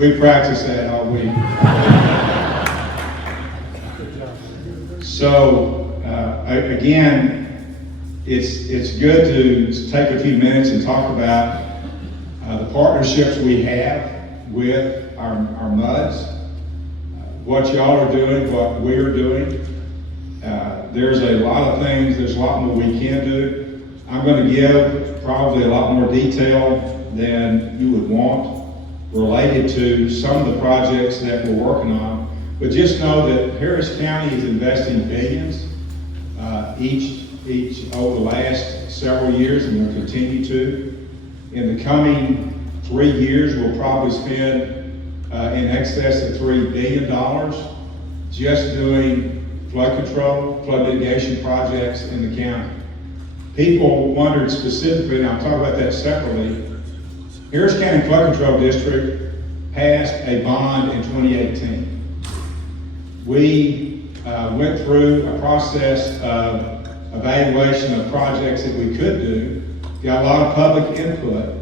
We practiced that all week. So, again, it's good to take a few minutes and talk about the partnerships we have with our MUDs, what y'all are doing, what we're doing. There's a lot of things, there's a lot more we can do. I'm going to give probably a lot more detail than you would want related to some of the projects that we're working on. But just know that Harris County is investing billions each over the last several years, and will continue to. In the coming 3 years, we'll probably spend in excess of $3 billion just doing flood control, flood mitigation projects in the county. People wondered specifically, and I'll talk about that separately, Harris County Flood Control District passed a bond in 2018. We went through a process of evaluation of projects that we could do, got a lot of public input,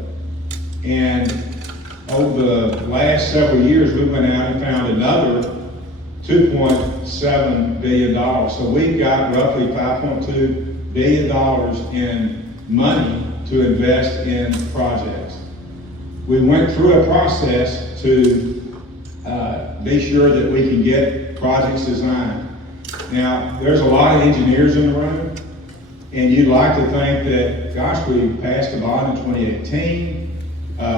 and over the last several years, we went out and found another $2.7 billion. So we've got roughly $5.2 billion in money to invest in projects. We went through a process to be sure that we can get projects designed. Now, there's a lot of engineers in the room, and you'd like to think that, gosh, we passed a bond in 2018,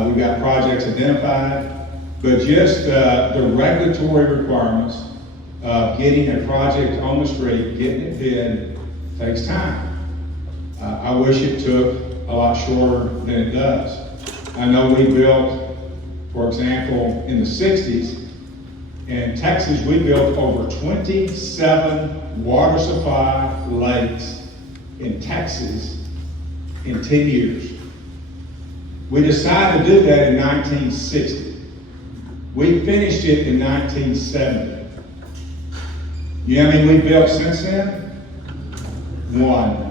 we've got projects identified, but just the regulatory requirements of getting a project on the street, getting it bid, takes time. I wish it took a lot shorter than it does. I know we built, for example, in the 60s, in Texas, we built over 27 water supply lakes in Texas in 10 years. We decided to do that in 1960. We finished it in 1970. You know how many we built since then? One.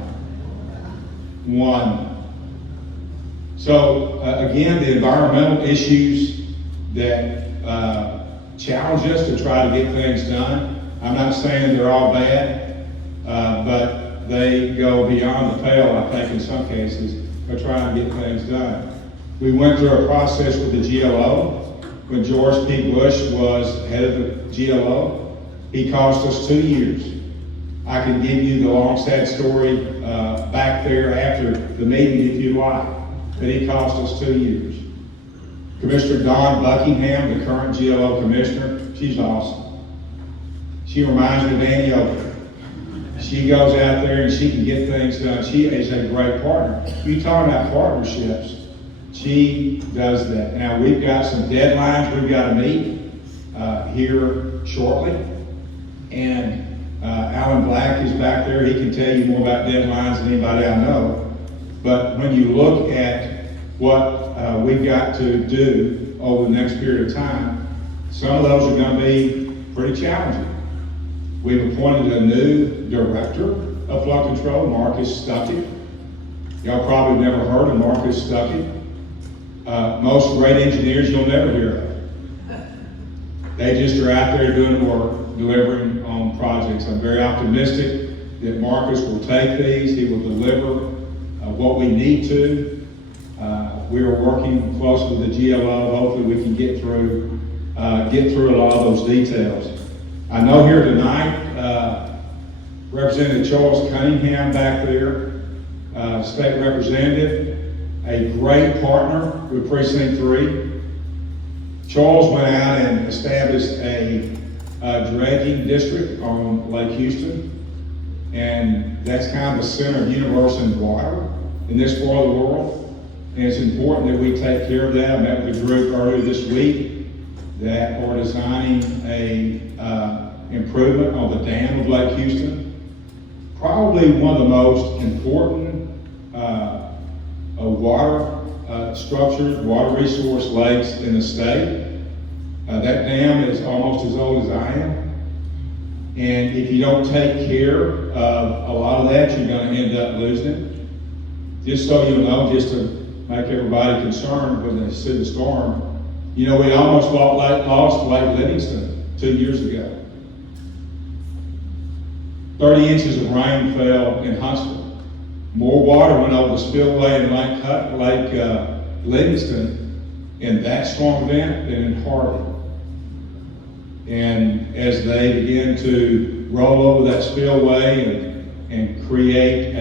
So again, the environmental issues that challenge us to try to get things done, I'm not saying they're all bad, but they go beyond the pale, I think, in some cases, of trying to get things done. We went through a process with the GLO. When George P. Bush was head of the GLO, he cost us 2 years. I can give you the long sad story back there after the meeting if you like, but he cost us 2 years. Commissioner Dawn Buckingham, the current GLO commissioner, she's awesome. She reminds me of Annie Oakley. She goes out there and she can get things done. She is a great partner. You talk about partnerships, she does that. Now we've got some deadlines we've got to meet here shortly. And Alan Black is back there. He can tell you more about deadlines than anybody I know. But when you look at what we've got to do over the next period of time, some of those are going to be pretty challenging. We've appointed a new director of flood control, Marcus Stuckey. Y'all probably never heard of Marcus Stuckey. Most great engineers you'll never hear of. They just are out there doing work, delivering on projects. I'm very optimistic that Marcus will take these, he will deliver what we need to. We are working closely with the GLO. Hopefully we can get through a lot of those details. I know here tonight, Representative Charles Cunningham back there, State Representative, a great partner with Precinct 3. Charles went out and established a dredging district on Lake Houston, and that's kind of the center of universal water in this part of the world. And it's important that we take care of that. I met with a group earlier this week that are designing a improvement on the dam of Lake Houston. Probably one of the most important water structures, water resource lakes in the state. That dam is almost as old as I am. And if you don't take care of a lot of that, you're going to end up losing it. Just so you know, just to make everybody concerned when they see the storm, You know, we almost lost Lake Livingston 2 years ago. 30 inches of rain fell in Huntsville. More water went over the spillway in Lake Livingston in that storm event than in Harvey. And as they began to roll over that spillway and create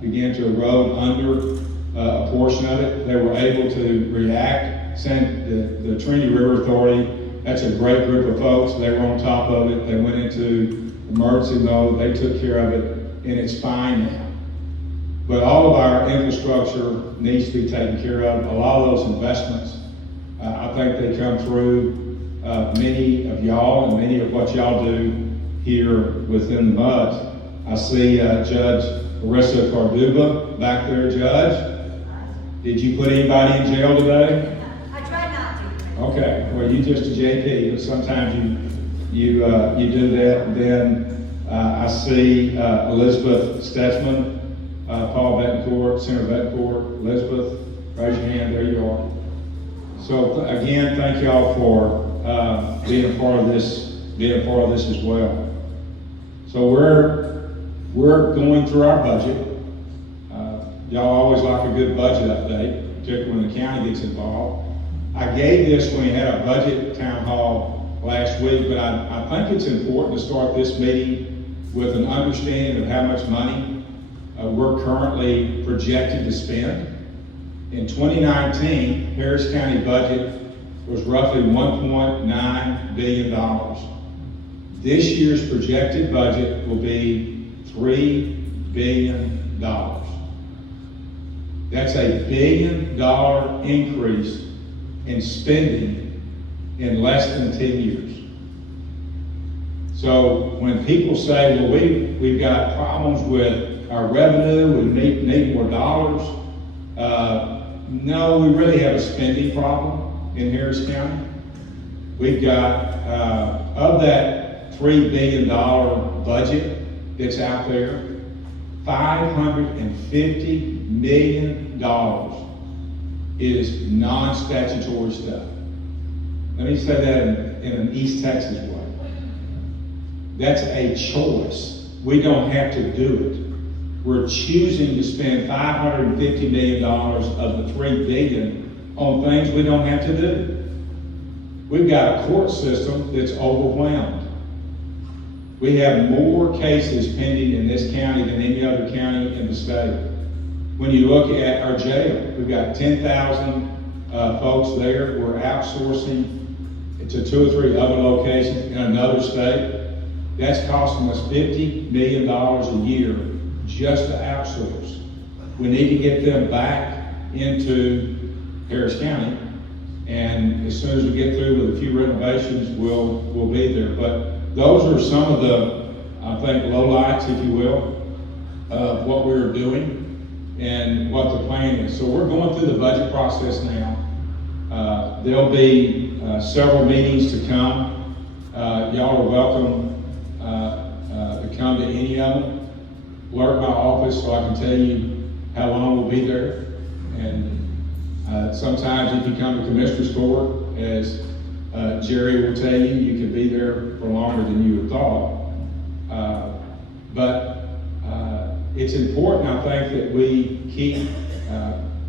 began to erode under a portion of it, they were able to react. Sent the Trinity River Authority, that's a great group of folks. They were on top of it. They went into emergency mode. They took care of it, and it's fine now. But all of our infrastructure needs to be taken care of. A lot of those investments, I think they come through many of y'all and many of what y'all do here within the MUDs. I see Judge Marissa Corduba back there, Judge. Did you put anybody in jail today? I tried not to. Okay, well, you just a JP, but sometimes you do that. And then I see Elizabeth Stetchman, Paul Betancourt, Senator Betancourt. Elizabeth, raise your hand. There you are. So again, thank y'all for being a part of this as well. So we're going through our budget. Y'all always like a good budget update, particularly when the county gets involved. I gave this when we had our budget town hall last week, but I think it's important to start this meeting with an understanding of how much money we're currently projected to spend. In 2019, Harris County budget was roughly $1.9 billion. This year's projected budget will be $3 billion. That's a $1 billion increase in spending in less than 10 years. So when people say, well, we've got problems with our revenue, we need more dollars, no, we really have a spending problem in Harris County. We've got, of that $3 billion budget that's out there, $550 million is non-statutory stuff. Let me say that in an East Texas way. That's a choice. We don't have to do it. We're choosing to spend $550 million of the $3 billion on things we don't have to do. We've got a court system that's overwhelmed. We have more cases pending in this county than any other county in the state. When you look at our jail, we've got 10,000 folks there. We're outsourcing to 2 or 3 other locations in another state. That's costing us $50 million a year just to outsource. We need to get them back into Harris County, and as soon as we get through with a few renovations, we'll be there. But those are some of the, I think, lowlights, if you will, of what we're doing and what the plan is. So we're going through the budget process now. There'll be several meetings to come. Y'all are welcome to come to any of them. Alert my office so I can tell you how long we'll be there. And sometimes if you come to Commissioner's Court, as Jerry will tell you, you can be there for longer than you would thought. But it's important, I think, that we keep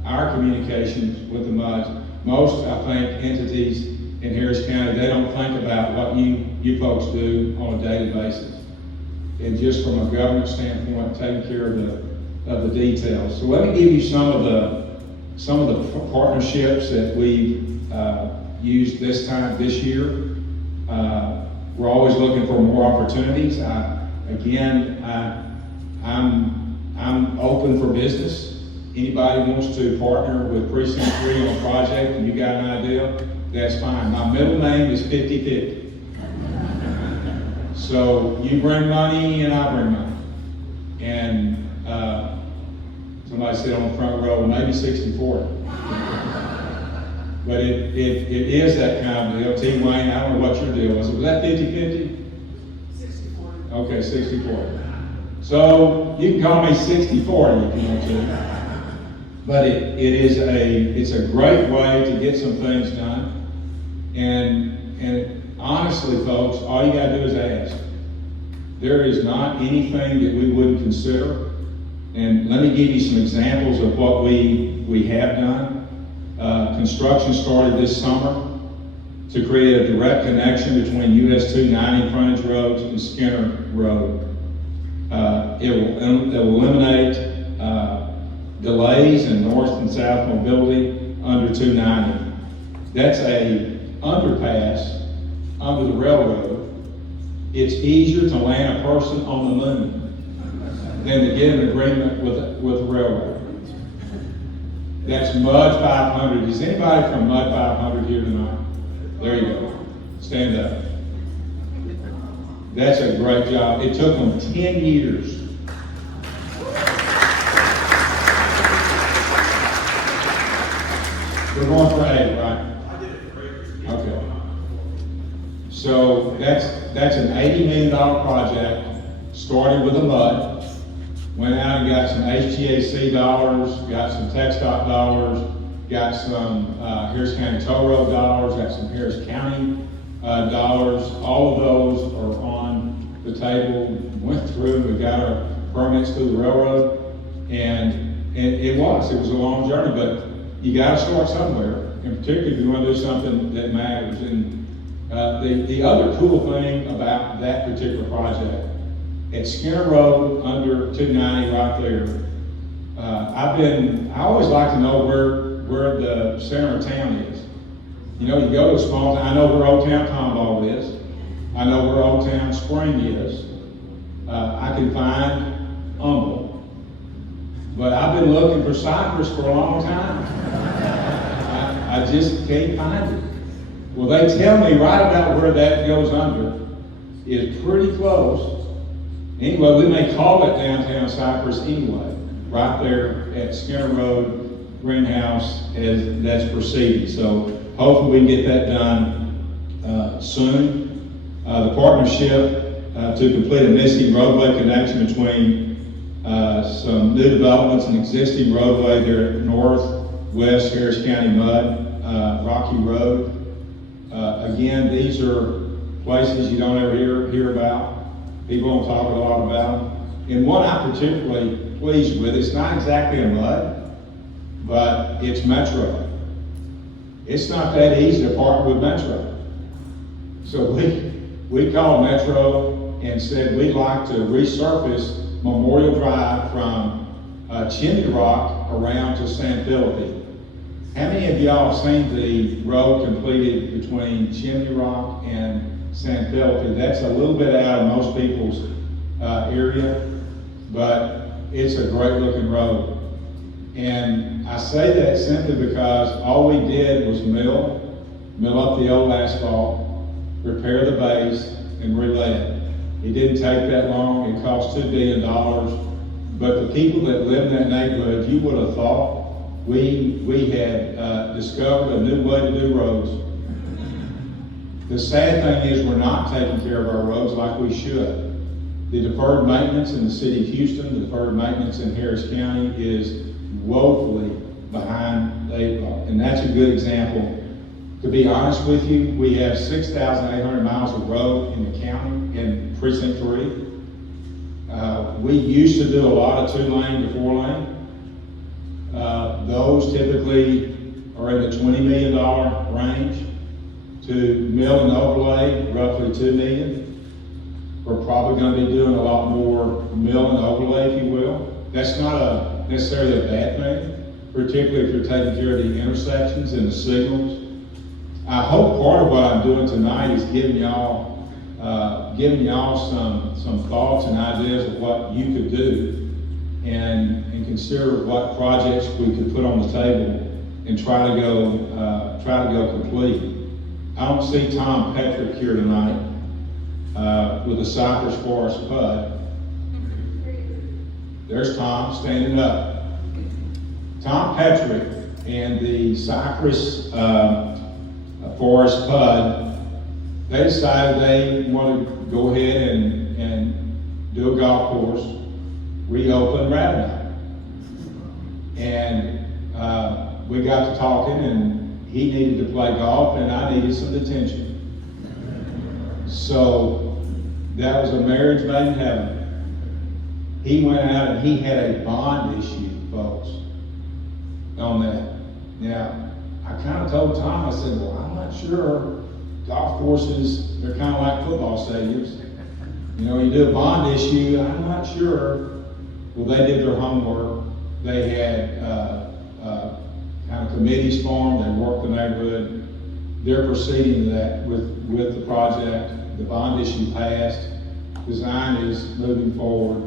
our communications with the MUDs. Most, I think, entities in Harris County, they don't think about what you folks do on a daily basis. And just from a government standpoint, taking care of the details. So let me give you some of the partnerships that we've used this year. We're always looking for more opportunities. I'm open for business. Anybody wants to partner with Precinct 3 on a project and you got an idea, that's fine. My middle name is 50-50. So you bring money and I bring money. And somebody said on the front row, maybe 60-40. But it is that kind of deal. T. Wayne, I don't know what your deal is. Was that 50-50? 60-40. Okay, 60-40. So you can call me 60-40 if you want to. But it's a great way to get some things done. And honestly, folks, all you gotta do is ask. There is not anything that we wouldn't consider. And let me give you some examples of what we have done. Construction started this summer to create a direct connection between US 290 frontage roads and Skinner Road. It will eliminate delays in north and south mobility under 290. That's a underpass under the railroad. It's easier to land a person on the moon than to get an agreement with the railroad. That's MUD 500. Is anybody from MUD 500 here tonight? There you go. Stand up. That's a great job. It took them 10 years. We're going for 8, right? Okay. So that's an $80 million project, started with the MUD. Went out and got some HGAC dollars, got some TxDOT dollars, got some Harris County Toll Road dollars, got some Harris County dollars. All of those are on the table. Went through, we got our permits through the railroad, and it was a long journey, but you gotta start somewhere, and particularly if you wanna do something that matters. And the other cool thing about that particular project, at Skinner Road under 290 right there, I always like to know where the center of town is. You know, you go to a small town, I know where Old Town Tomball is. I know where Old Town Spring is. I can find Humble. But I've been looking for Cypress for a long time. I just can't find it. Well, they tell me right about where that goes under is pretty close. Anyway, we may call it downtown Cypress anyway, right there at Skinner Road, Greenhouse, as that's proceeding. So hopefully we can get that done soon. The partnership to complete a missing roadway connection between some new developments and existing roadway there at northwest Harris County MUD, Rocky Road. Again, these are places you don't ever hear about. People don't talk a lot about them. And one I'm particularly pleased with, it's not exactly a MUD, but it's Metro. It's not that easy to partner with Metro. So we called Metro and said we'd like to resurface Memorial Drive from Chimney Rock around to San Philippi. How many of y'all have seen the road completed between Chimney Rock and San Philippi? That's a little bit out of most people's area, but it's a great looking road. And I say that simply because all we did was mill up the old asphalt, repair the base, and relay it. It didn't take that long. It cost $2 billion. But the people that live in that neighborhood, you would have thought we had discovered a new way to do roads. The sad thing is we're not taking care of our roads like we should. The deferred maintenance in the city of Houston, the deferred maintenance in Harris County is woefully behind the 8 ball. And that's a good example. To be honest with you, we have 6,800 miles of road in the county in Precinct 3. We used to do a lot of 2-lane to 4-lane. Those typically are in the $20 million range. To mill and overlay, roughly $2 million. We're probably going to be doing a lot more mill and overlay, if you will. That's not necessarily a bad thing, particularly if you're taking care of the intersections and the signals. I hope part of what I'm doing tonight is giving y'all some thoughts and ideas of what you could do, and consider what projects we could put on the table and try to go complete. I don't see Tom Petrick here tonight with the Cypress Forest PUD. There's Tom standing up. Tom Petrick and the Cypress Forest PUD, they decided they want to go ahead and do a golf course, reopen Ravenite. And we got to talking, and he needed to play golf and I needed some detention. So that was a marriage made in heaven. He went out and he had a bond issue, folks, on that. Now, I kind of told Tom, I said, well, I'm not sure. Golf courses, they're kind of like football stadiums. You know, you do a bond issue, I'm not sure. Well, they did their homework. They had kind of committees formed, they worked the neighborhood. They're proceeding to that with the project. The bond issue passed. Design is moving forward.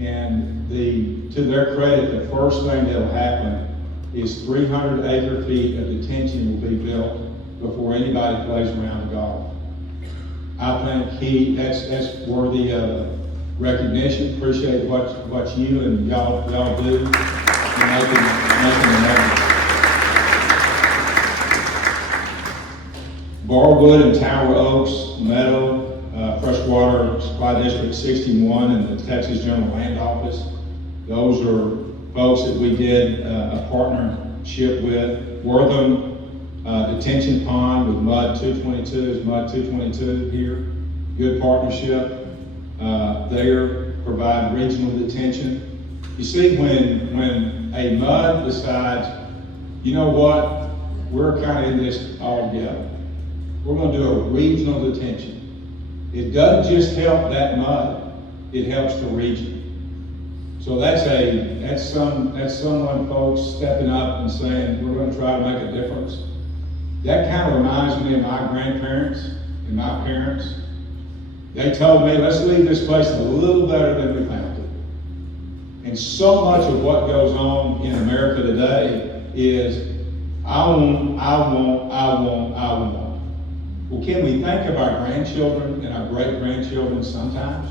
And to their credit, the first thing that'll happen is 300 acre feet of detention will be built before anybody plays around the golf. I think that's worthy of recognition. Appreciate what you and y'all do in making it happen. Barwood and Tower Oaks, Meadow, Freshwater Supply District 61 and the Texas General Land Office. Those are folks that we did a partnership with. Wortham Detention Pond with Mud 222 is Mud 222 here. Good partnership there, provide regional detention. You see, when a Mud decides, you know what, we're kind of in this all together. We're going to do a regional detention. It doesn't just help that Mud, it helps the region. So that's someone, folks, stepping up and saying, we're going to try to make a difference. That kind of reminds me of my grandparents and my parents. They told me, let's leave this place a little better than we found it. And so much of what goes on in America today is, I want. Well, can we think of our grandchildren and our great-grandchildren sometimes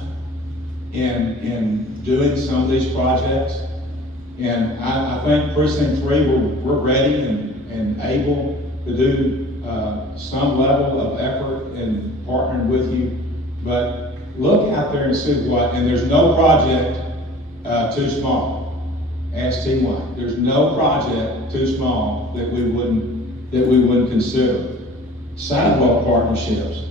in doing some of these projects? And I think Precinct 3, we're ready and able to do some level of effort in partnering with you. But look out there and see what, and there's no project too small. Ask Team White. There's no project too small that we wouldn't consider. Sidewalk partnerships.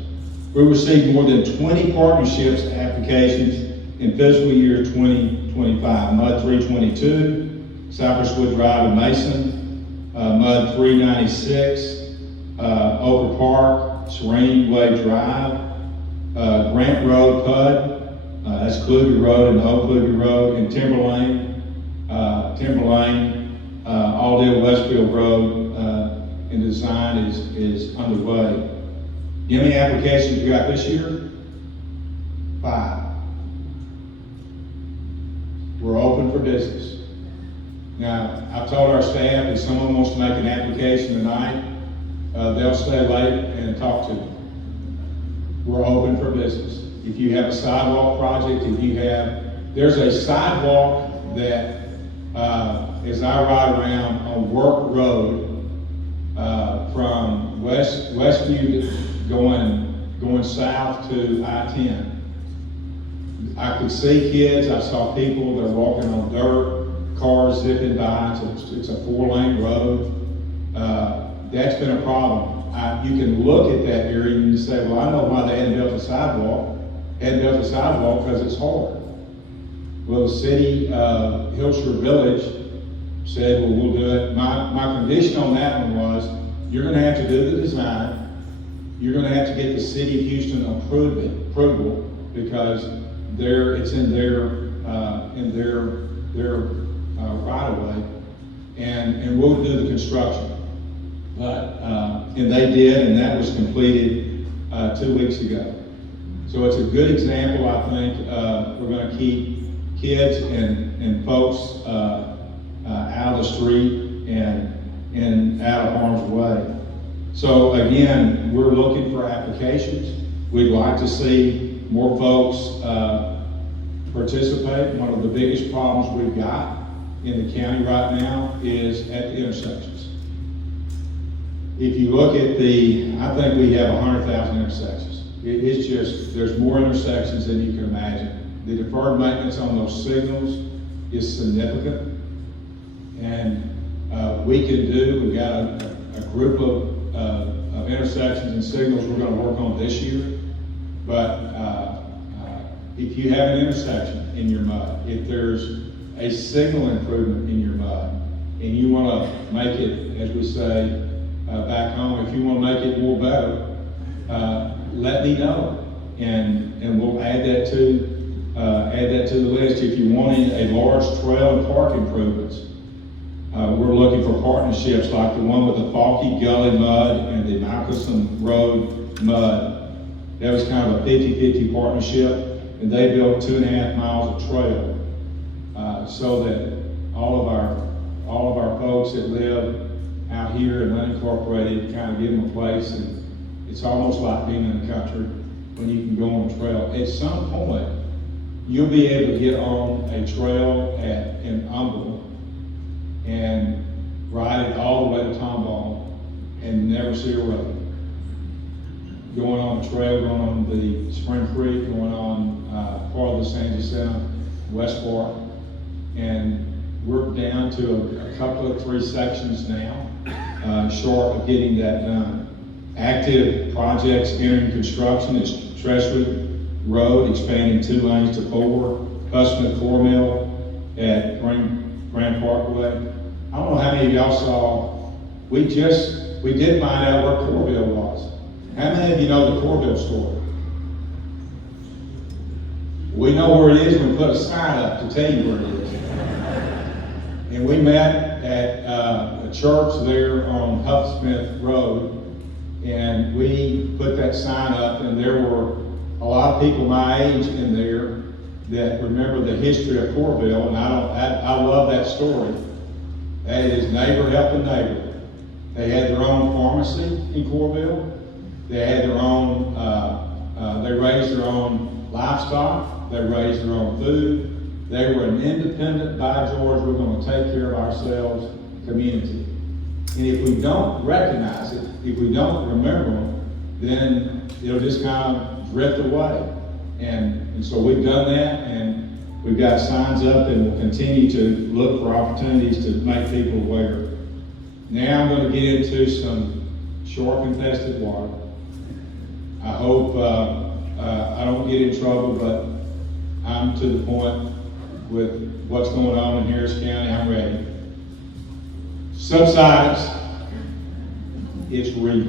We received more than 20 partnerships applications in fiscal year 2025. Mud 322, Cypresswood Drive in Mason, Mud 396, Oak Park, Serene Way Drive, Grant Road, PUD, that's Kluger Road and Oak Kluger Road, and Timberlane, Alldale Westfield Road, and design is underway. How many applications we got this year? 5. We're open for business. Now, I've told our staff if someone wants to make an application tonight, they'll stay late and talk to them. We're open for business. If you have a sidewalk project, there's a sidewalk that, as I ride around on Work Road, from Westview going south to I-10. I could see kids, I saw people, they're walking on dirt, cars zipping by, it's a 4-lane road. That's been a problem. You can look at that area and you say, well, I know why they hadn't built a sidewalk. They hadn't built a sidewalk because it's hard. Well, the city of Hillshire Village said, well, we'll do it. My condition on that one was, you're going to have to do the design. You're going to have to get the city of Houston approval because it's in their right of way, and we'll do the construction. But and they did, and that was completed 2 weeks ago. So it's a good example. I think we're going to keep kids and folks out of the street and out of harm's way. So again, we're looking for applications. We'd like to see more folks participate. One of the biggest problems we've got in the county right now is at the intersections. If you look at I think we have 100,000 intersections. It's just, there's more intersections than you can imagine. The deferred maintenance on those signals is significant. And we've got group of intersections and signals we're gonna work on this year. But if you have an intersection in your mud, if there's a signal improvement in your mud, and you wanna make it, as we say back home, if you wanna make it more better, let me know. And we'll add that to the list. If you want a large trail and park improvements, we're looking for partnerships like the one with the Faulty Gully mud and the Nicholson Road mud. That was kind of a 50-50 partnership, and they built 2.5 miles of trail so that all of our folks that live out here in unincorporated kind of give them a place, and it's almost like being in the country when you can go on a trail. At some point, you'll be able to get on a trail in Humble and ride it all the way to Tomball and never see a road. Going on a trail, going on the Spring Creek, going on part of the San Jacinto, West Park, and we're down to a couple of 3 sections now, short of getting that done. Active projects entering construction is Treasury Road, expanding 2 lanes to 4, Husman Core Mill at Grand Parkway. I don't know how many of y'all saw, we did find out where Coreville was. How many of you know the Coreville story? We know where it is, we put a sign up to tell you where it is. And we met at a church there on Huffsmith Road, and we put that sign up, and there were a lot of people my age in there that remember the history of Coreville, and I love that story. That is neighbor helping neighbor. They had their own pharmacy in Coreville. They had their own, they raised their own livestock. They raised their own food. They were an independent, by George, we're going to take care of ourselves community. And if we don't recognize it, if we don't remember them, then it'll just kind of drift away. And so we've done that, and we've got signs up, and we'll continue to look for opportunities to make people aware. Now I'm going to get into some shark-infested water. I hope I don't get in trouble, but I'm to the point with what's going on in Harris County. I'm ready. Subsidence, it's real.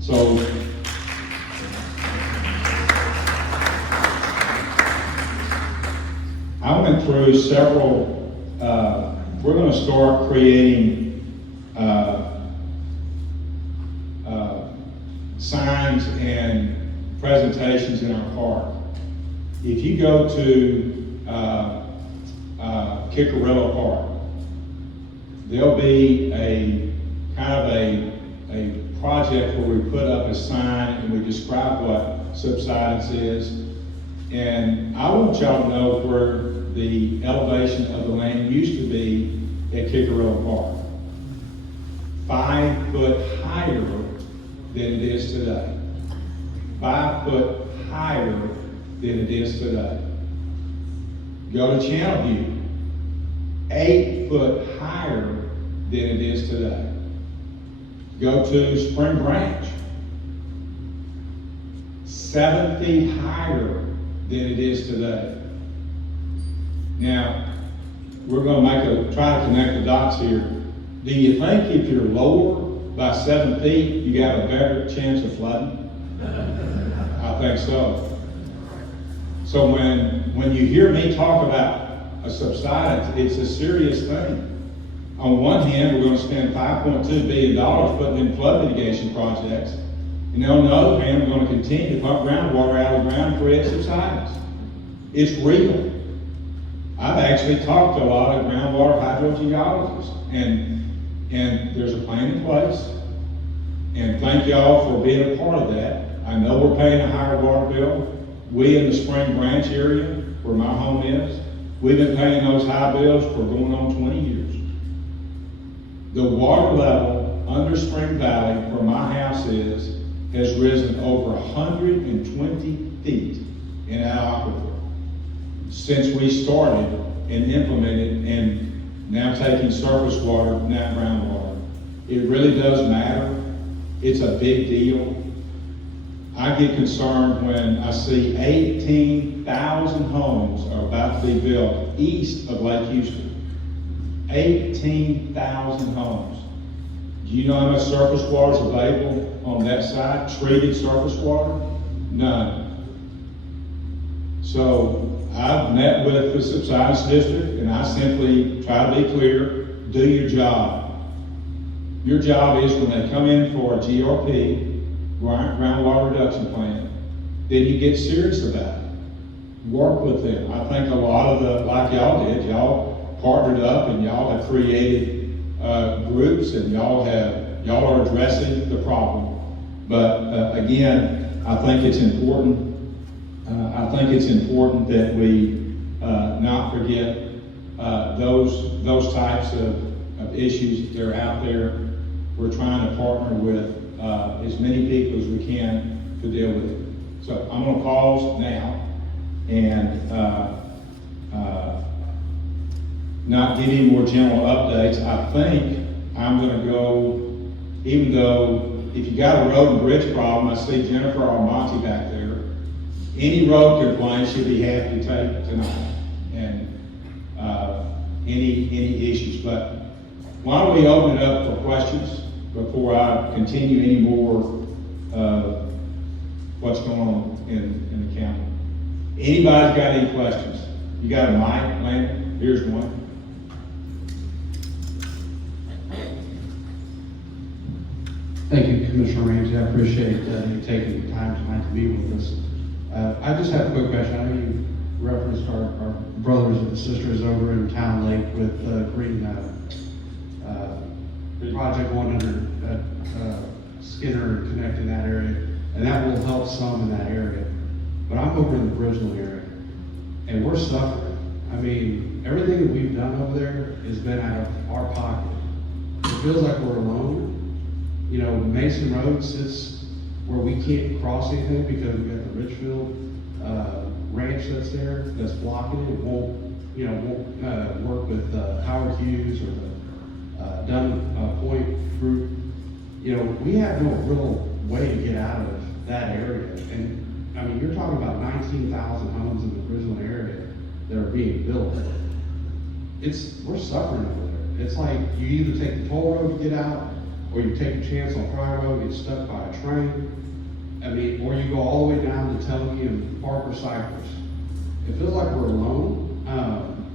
So I went through several, we're going to start creating signs and presentations in our park. If you go to Kickerillo Park, there'll be a kind of a project where we put up a sign and we describe what subsidence is. And I want y'all to know where the elevation of the land used to be at Kickerillo Park. 5 foot higher than it is today. 5 foot higher than it is today. Go to Channelview, 8 foot higher than it is today. Go to Spring Branch, 7 feet higher than it is today. Now, we're going to try to connect the dots here. Do you think if you're lower by 7 feet, you got a better chance of flooding? I think so. So when you hear me talk about a subsidence, it's a serious thing. On one hand, we're going to spend $5.2 billion putting in flood mitigation projects. And on the other hand, we're going to continue to pump groundwater out of the ground and create subsidence. It's real. I've actually talked to a lot of groundwater hydrogeologists, and there's a plan in place. And thank y'all for being a part of that. I know we're paying a higher water bill. We in the Spring Branch area, where my home is, we've been paying those high bills for going on 20 years. The water level under Spring Valley, where my house is, has risen over 120 feet in that aquifer since we started and implemented and now taking surface water, not groundwater. It really does matter. It's a big deal. I get concerned when I see 18,000 homes are about to be built east of Lake Houston. 18,000 homes. Do you know how much surface water is available on that side? Treated surface water? None. So I've met with the subsidence district and I simply try to be clear, do your job. Your job is when they come in for a GRP, groundwater reduction plan, then you get serious about it. Work with them. I think a lot of like y'all did, y'all partnered up and y'all have created groups and y'all are addressing the problem. But again, I think it's important. That we not forget those types of issues that are out there. We're trying to partner with as many people as we can to deal with it. So I'm going to pause now and not give you more general updates. I think I'm going to go, even though if you got a road and bridge problem, I see Jennifer Armonti back there. Any road complaint should be happy to take tonight, and any issues. But why don't we open it up for questions before I continue any more what's going on in the county? Anybody's got any questions? You got a mic, Landon? Here's one. Thank you, Commissioner Ramsey. I appreciate you taking the time tonight to be with us. I just have a quick question. I know you referenced our brothers and sisters over in Town Lake with Green Project 100 Skinner connecting that area, and that will help some in that area. But I'm over in the Bridgeland area, and we're suffering. I mean, everything that we've done over there has been out of our pocket. It feels like we're alone. You know, Mason Road sits where we can't cross anything because we've got the Richfield ranch that's there that's blocking it. It won't work with Howard Hughes or the Dunn Point group. You know, we have no real way to get out of that area. And I mean, you're talking about 19,000 homes in the Bridgeland area that are being built. We're suffering over there. It's like you either take the toll road to get out, or you take a chance on Pryor Road, get stuck by a train. I mean, or you go all the way down to Telke and Parker Cypress. It feels like we're alone.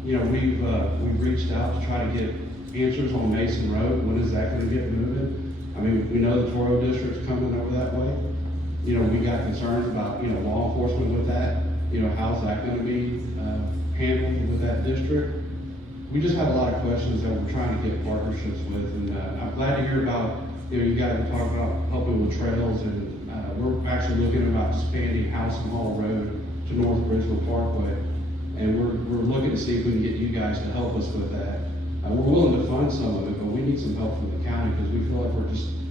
You know, we've reached out to try to get answers on Mason Road. When is that going to get moving? I mean, we know the Toro District's coming over that way. You know, we got concerns about, you know, law enforcement with that. You know, how's that going to be handled with that district? We just have a lot of questions that we're trying to get partnerships with, and I'm glad to hear about, you know, you guys are talking about helping with trails, and we're actually looking about expanding House and Hall Road to North Bridgeland Parkway, and we're looking to see if we can get you guys to help us with that. We're willing to fund some of it, but we need some help from the county because we feel like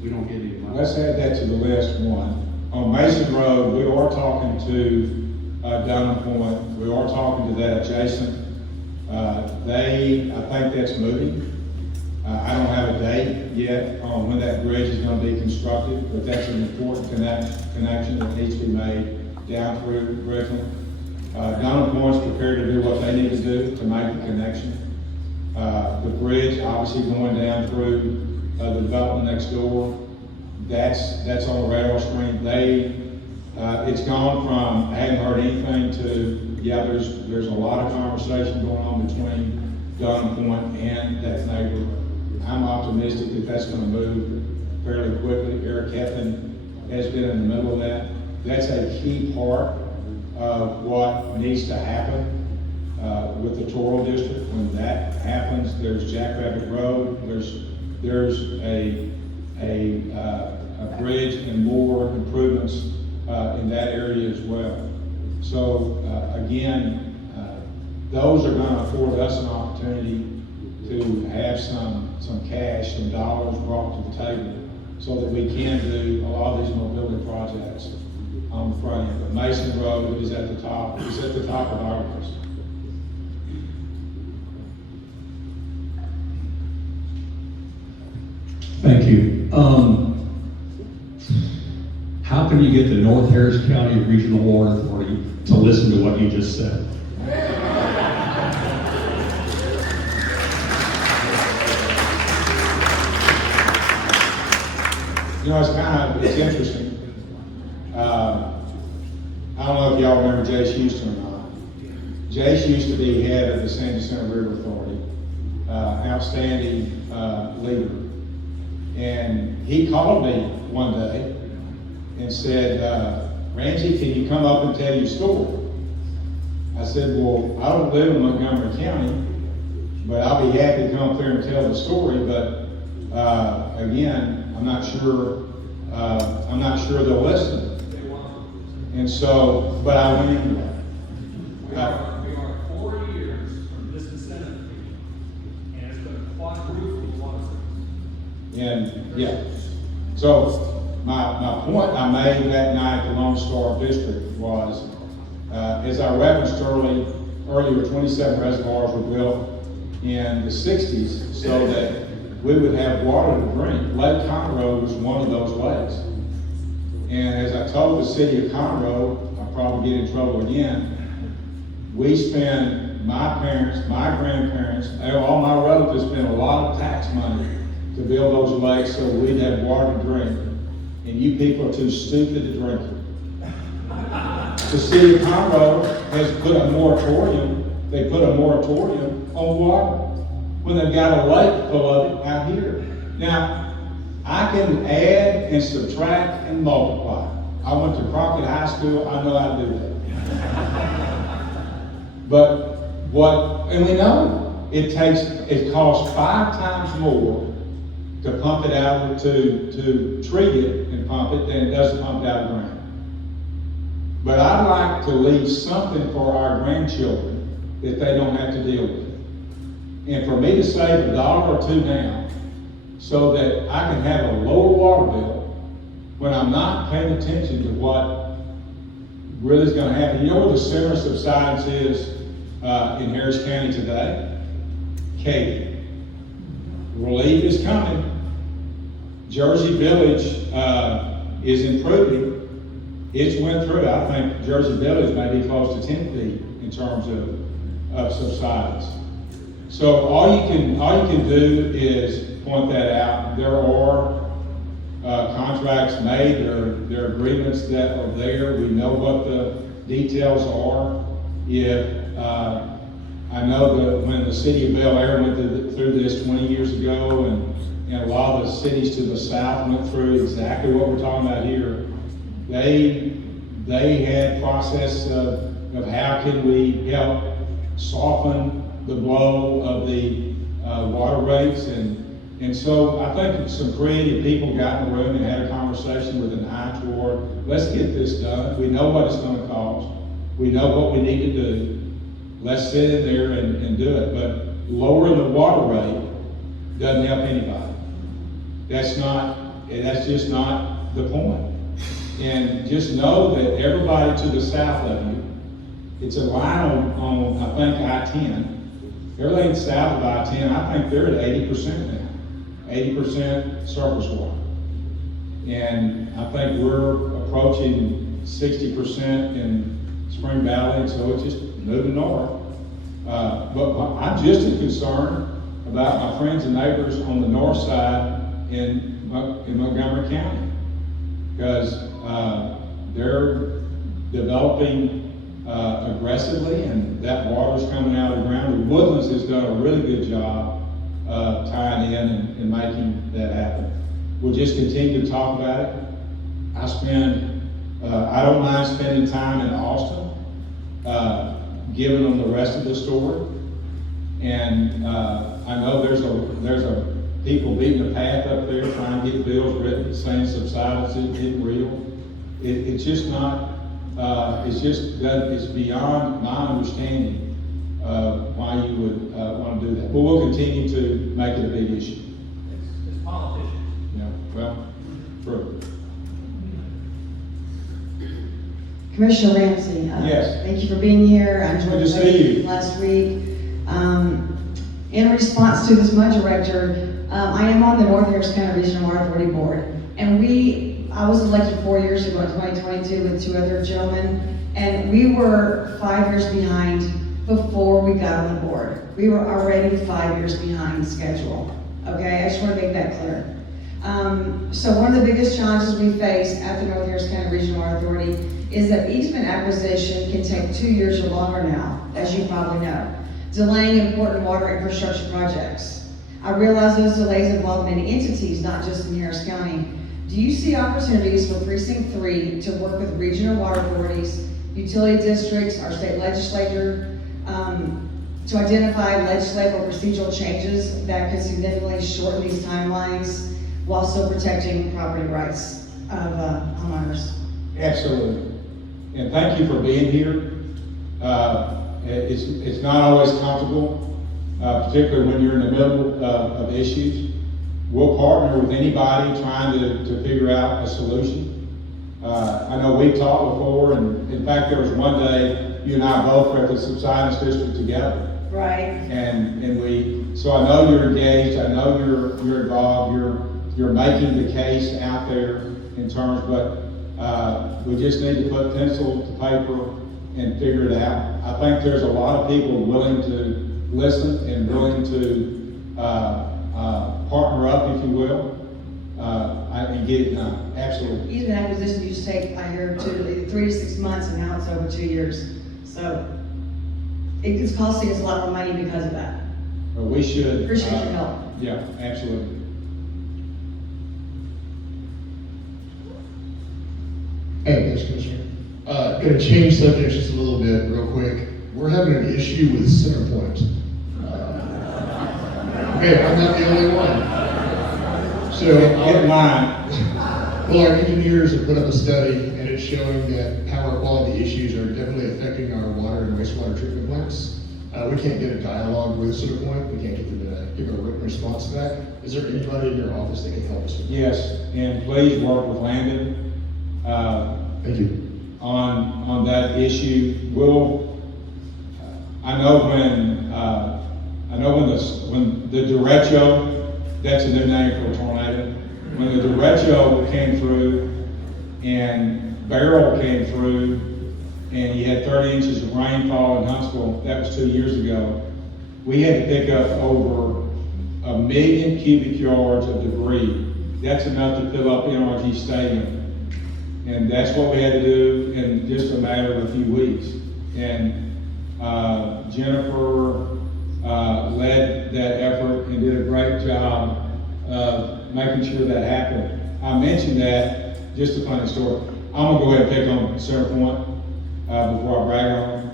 we don't get any money. Let's add that to the list, one. On Mason Road, we are talking to Dunn Point. We are talking to that adjacent. I think that's moving. I don't have a date yet on when that bridge is going to be constructed, but that's an important connection that needs to be made down through Bridgeland. Dunn Point's prepared to do what they need to do to make the connection. The bridge, obviously going down through the development next door, that's on the radar screen. It's gone from I hadn't heard anything to there's a lot of conversation going on between Dunn Point and that neighborhood. I'm optimistic that that's going to move fairly quickly. Eric Heffin has been in the middle of that. That's a key part of what needs to happen with the Toro District. When that happens, there's Jackrabbit Road. There's a bridge and more improvements in that area as well. So again, those are going to afford us an opportunity to have some cash, some dollars brought to the table so that we can do a lot of these mobility projects on the front end. But Mason Road is at the top of our list. Thank you. can you get the North Harris County Regional Water Authority to listen to what you just said? You know, it's interesting. I don't know if y'all remember Jace Houston or not. Jace used to be head of the San Jacinto River Authority, outstanding leader. And he called me one day and said, Ramsey, can you come up and tell your story? I said, well, I don't live in Montgomery County, but I'll be happy to come up there and tell the story. But again, I'm not sure they'll listen. And so, but I went anyway. We are 4 years from this incentive fee, and it's going to quadruple the water service. And yeah, so my point I made that night at the Lone Star District was, as I referenced earlier, 27 reservoirs were built in the 60s so that we would have water to drink. Lake Conroe was one of those lakes. And as I told the city of Conroe, I'll probably get in trouble again, we spend, my parents, my grandparents, all my relatives spent a lot of tax money to build those lakes so we'd have water to drink. And you people are too stupid to drink it. The city of Conroe has put a moratorium, they put a moratorium on water when they've got a lake full of it out here. Now, I can add and subtract and multiply. I went to Crockett High School, I know how to do that. But and we know it costs 5 times more to pump it out, to treat it and pump it than it does to pump it out of the ground. But I'd like to leave something for our grandchildren that they don't have to deal with. And for me to save $1 or $2 now, so that I can have a lower water bill when I'm not paying attention to what really is going to happen. You know where the center of subsidence is in Harris County today? Katy. Relief is coming. Jersey Village is improving. It's went through, I think Jersey Village may be close to 10 feet in terms of subsidence. So all you can do is point that out. There are contracts made, there are agreements that are there. We know what the details are. I know that when the city of Bel Air went through this 20 years ago, and a lot of the cities to the south went through exactly what we're talking about here, they had process of how can we help soften the blow of the water rates, and so I think some creative people got in the room and had a conversation with an eye toward, let's get this done. We know what it's going to cost. We know what we need to do. Let's sit in there and do it. But lowering the water rate doesn't help anybody. That's just not the point. And just know that everybody to the south of you, it's a line on I think I-10. Everything south of I-10, I think they're at 80% now. 80% surface water. And I think we're approaching 60% in Spring Valley, so it's just moving north. But I'm just as concerned about my friends and neighbors on the north side in Montgomery County, because they're developing aggressively, and that water's coming out of the ground. The Woodlands has done a really good job tying in and making that happen. We'll just continue to talk about it. I don't mind spending time in Austin, giving them the rest of the story. And I know there's a people beating a path up there trying to get bills written, saying subsidence isn't real. It's just not. It's beyond my understanding why you would want to do that. But we'll continue to make it a big issue. It's politicians. Yeah, well, true. Commissioner Ramsey, Yes. thank you for being here. I enjoyed Good to the see meeting you. last week. In response to this mud director, I am on the North Harris County Regional Water Authority Board, and we I was elected 4 years ago in 2022 with 2 other gentlemen, and we were 5 years behind before we got on the board. We were already 5 years behind schedule, okay? I just want to make that clear. So one of the biggest challenges we face at the North Harris County Regional Water Authority is that easement acquisition can take 2 years or longer now, as you probably know, delaying important water infrastructure projects. I realize those delays involve many entities, not just in Harris County. Do you see opportunities for Precinct 3 to work with regional water authorities, utility districts, our state legislature, to identify legislative or procedural changes that could significantly shorten these timelines while still protecting property rights of homeowners? Absolutely. And thank you for being here. It's not always comfortable, particularly when you're in the middle of issues. We'll partner with anybody trying to figure out a solution. I know we've talked before, and in fact, there was one day you and I both were at the Subsidence District together. Right. So I know you're engaged, I know you're involved, you're making the case out there in terms, but we just need to put pencil to paper and figure it out. I think there's a lot of people willing to listen and willing to partner up, if you will, and get it done. Absolutely. Easement acquisition used to take, I hear, 3 to 6 months, and now it's over 2 years. So it's costing us a lot more money because of that. But we should. Appreciate your help. Yeah, absolutely. Hey, thanks, Commissioner. Gonna change subjects just a little bit real quick. We're having an issue with Centerpoint. Okay, I'm not the only one. So, Get in line. well, our engineers have put up a study and it's showing that power quality issues are definitely affecting our water and wastewater treatment plants. We can't get a dialogue with Centerpoint. We can't get them to give a written response to that. Is there anybody in your office that can help us with that? Yes, and please work with Landon. Thank you. On that issue. I know when the derecho, that's a new name for a tornado. When the derecho came through and Beryl came through and you had 30 inches of rainfall in Huntsville, that was 2 years ago, we had to pick up over 1 million cubic yards of debris. That's enough to fill up NRG Stadium. And that's what we had to do in just a matter of a few weeks. And Jennifer led that effort and did a great job of making sure that happened. I mentioned that, just a funny story. I'm gonna go ahead and pick on Centerpoint before I brag on them.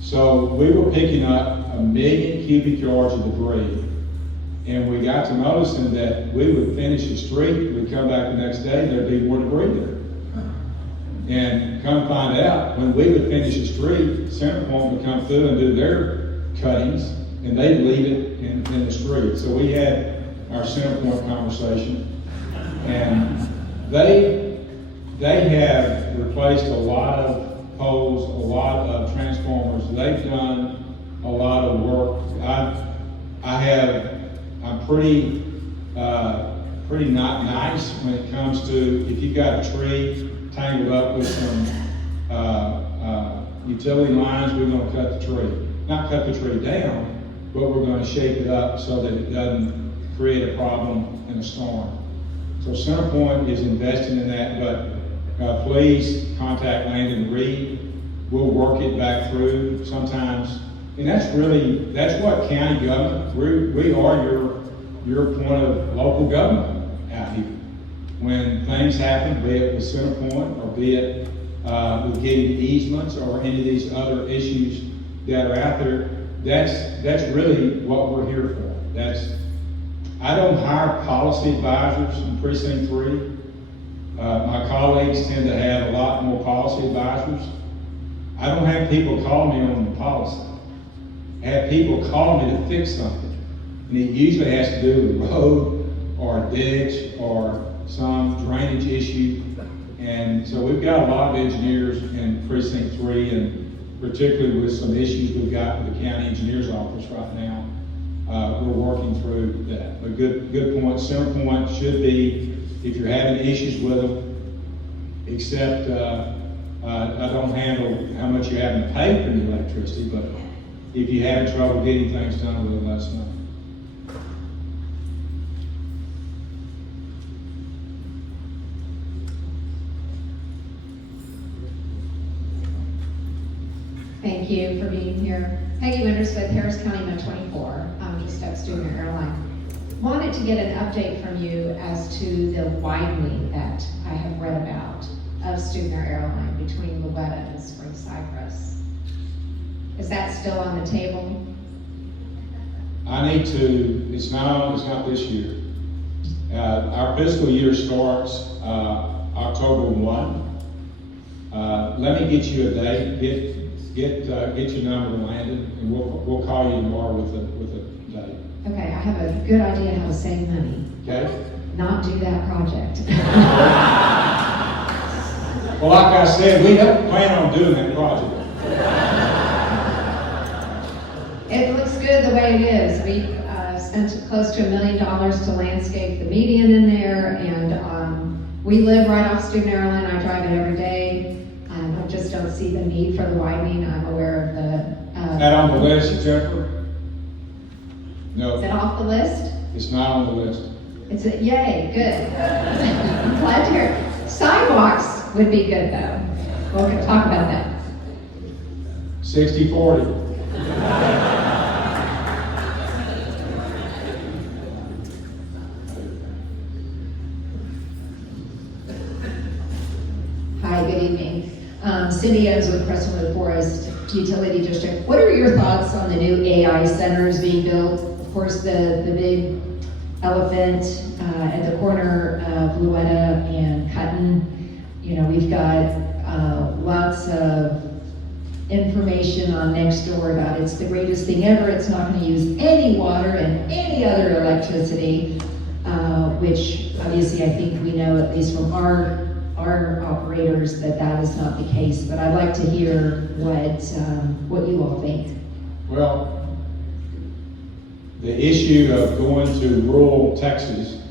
So we were picking up 1 million cubic yards of debris. And we got to noticing that we would finish the street, we'd come back the next day, there'd be more debris there. And come find out, when we would finish the street, Centerpoint would come through and do their cuttings, and they'd leave it in the street. So we had our Centerpoint conversation, and they have replaced a lot of poles, a lot of transformers. They've done a lot of work. I'm pretty not nice when it comes to, if you've got a tree tangled up with some utility lines, we're gonna cut the tree. Not cut the tree down, but we're gonna shape it up so that it doesn't create a problem in a storm. So Centerpoint is investing in that, but please contact Landon Reed. We'll work it back through sometimes. And that's what county government, we are your point of local government out here. When things happen, be it with Centerpoint or be it with getting easements or any of these other issues that are out there, that's really what we're here for. I don't hire policy advisors in Precinct 3. My colleagues tend to have a lot more policy advisors. I don't have people call me on the policy. I have people call me to fix something. And it usually has to do with a road or a ditch or some drainage issue. And so we've got a lot of engineers in Precinct 3, and particularly with some issues we've got with the county engineer's office right now. We're working through that. But good point. Centerpoint should be, if you're having issues with them, except, I don't handle how much you're having to pay for the electricity, but if you're having trouble getting things done, we'll let us know. Thank you for being here. Peggy Winters with Harris County Med 24, just up Student Airline. Wanted to get an update from you as to the widening that I have read about of Student Airline between Louetta and Spring Cypress. Is that still on the table? I need to, it's not this year. Our fiscal year starts, October 1. Let me get you a date, get your number, Landon, and we'll call you tomorrow with a date. Okay, I have a good idea how to save money. Okay? Not do that project. Well, like I said, we don't plan on doing that project. It looks good the way it is. We spent close to $1 million to landscape the median in there, and we live right off Student Airline. I drive it every day. I just don't see the need for the widening. I'm aware of the. Is that on the list, Jennifer? No, Is it off the list? it's not on the list. It's a, yay, good. I'm glad to hear it. Sidewalks would be good though. We'll talk about that. 60-40. Hi, good evening. Cindy Owens with Crestwood Forest Utility District. What are your thoughts on the new AI centers being built? Of course, the big elephant at the corner of Louetta and Cutton. You know, we've got lots of information on Nextdoor about it's the greatest thing ever. It's not going to use any water and any other electricity, which obviously I think we know, at least from our operators, that is not the case. But I'd like to hear what you all think. Well, the issue of going to rural Texas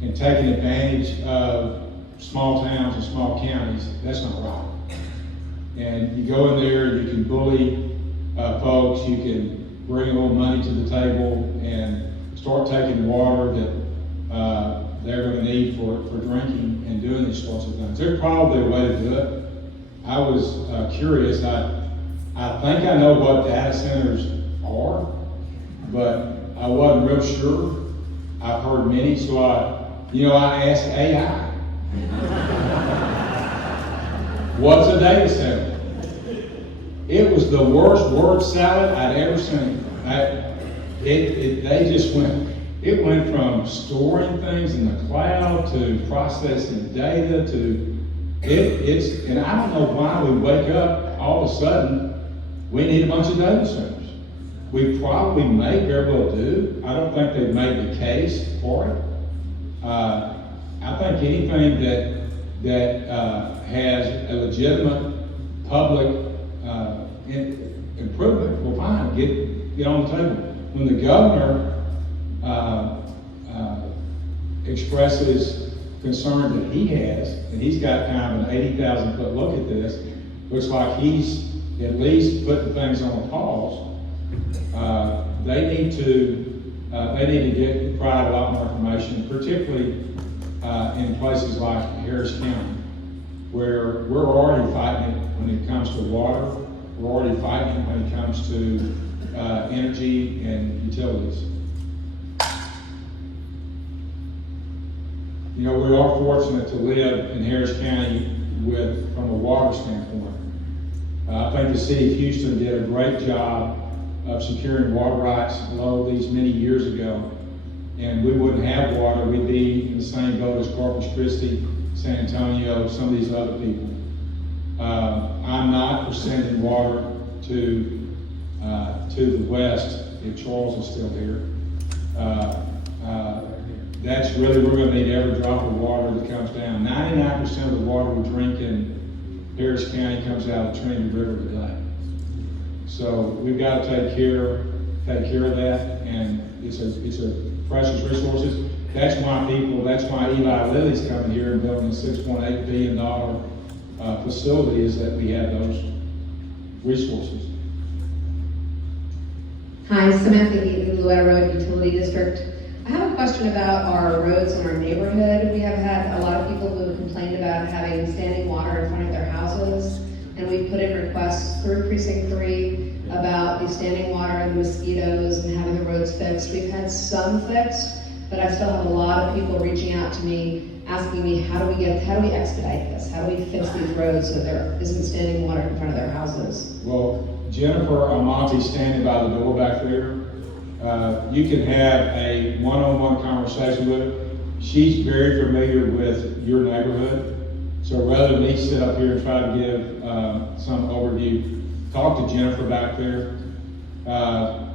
and taking advantage of small towns and small counties, that's not right. And you go in there, you can bully folks, you can bring a little money to the table and start taking water that they're going to need for drinking and doing these sorts of things. There's probably a way to do it. I was curious. I think I know what data centers are, but I wasn't real sure. I've heard many, so I asked AI. What's a data center? It was the worst word salad I'd ever seen. It went from storing things in the cloud to processing data to and I don't know why we wake up all of a sudden we need a bunch of data centers. We probably may very well do. I don't think they've made the case for it. I think anything that has a legitimate public improvement will fine, get on the table. When the governor expresses concern that he has, and he's got kind of an 80,000 foot look at this, looks like he's at least putting things on pause. They need to provide a lot more information, particularly in places like Harris County, where we're already fighting it when it comes to water. We're already fighting it when it comes to energy and utilities. You know, we are fortunate to live in Harris County from a water standpoint. I think the city of Houston did a great job of securing water rights below these many years ago, and we wouldn't have water. We'd be in the same boat as Corpus Christi, San Antonio, some of these other people. I'm not for sending water to the west if Charles is still here. That's really, we're going to need every drop of water that comes down. 99% of the water we drink in Harris County comes out of the Trinity River today. So we've got to take care of that, and it's a precious resource. that's why Eli Lilly's coming here and building a $6.8 billion facility, is that we have those resources. Hi, Samantha Heaton, Louetta Road Utility District. I have a question about our roads in our neighborhood. We have had a lot of people who have complained about having standing water in front of their houses, and we put in requests through Precinct 3 about the standing water and the mosquitoes and having the roads fixed. We've had some fixed, but I still have a lot of people reaching out to me, asking me, how do we expedite this? How do we fix these roads so there isn't standing water in front of their houses? Well, Jennifer Almonte standing by the door back there, you can have a one-on-one conversation with her. She's very familiar with your neighborhood. So rather than me sit up here and try to give some overview, talk to Jennifer back there.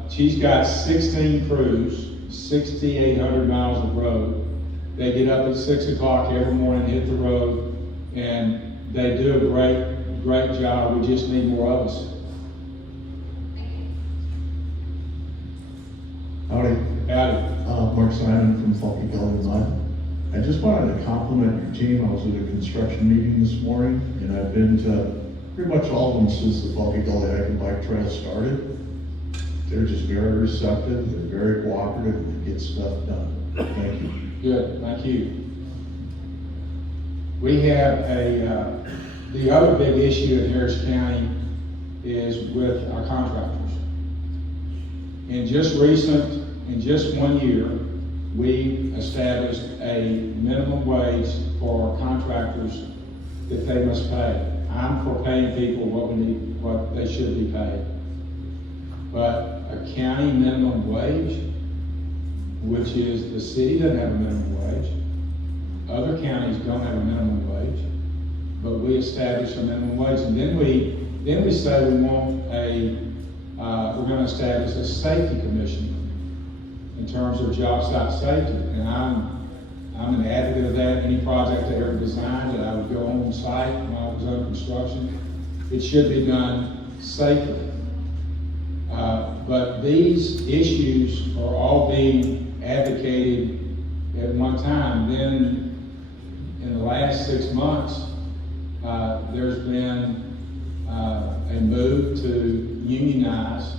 She's got 16 crews, 6,800 miles of road. They get up at 6 o'clock every morning, hit the road, and they do a great job. We just need more of us. Howdy. Howdy. Mark Simon from Faulty Gully Mud. I just wanted to compliment your team. I was at a construction meeting this morning, and I've been to pretty much all of them since the Faulty Gully Hike and Bike Trail started. They're just very receptive, they're very cooperative, and they get stuff done. Thank you. Good, thank you. We have the other big issue in Harris County is with our contractors. In just 1 year, we established a minimum wage for contractors that they must pay. I'm for paying people what they should be paid. But a county minimum wage, which is the city doesn't have a minimum wage, other counties don't have a minimum wage, but we establish a minimum wage, and then we say we want we're going to establish a safety commission in terms of job site safety, and I'm an advocate of that. Any project I ever designed that I would go on site when I was under construction, it should be done safely. But these issues are all being advocated at one time. Then in the last 6 months, there's been a move to unionize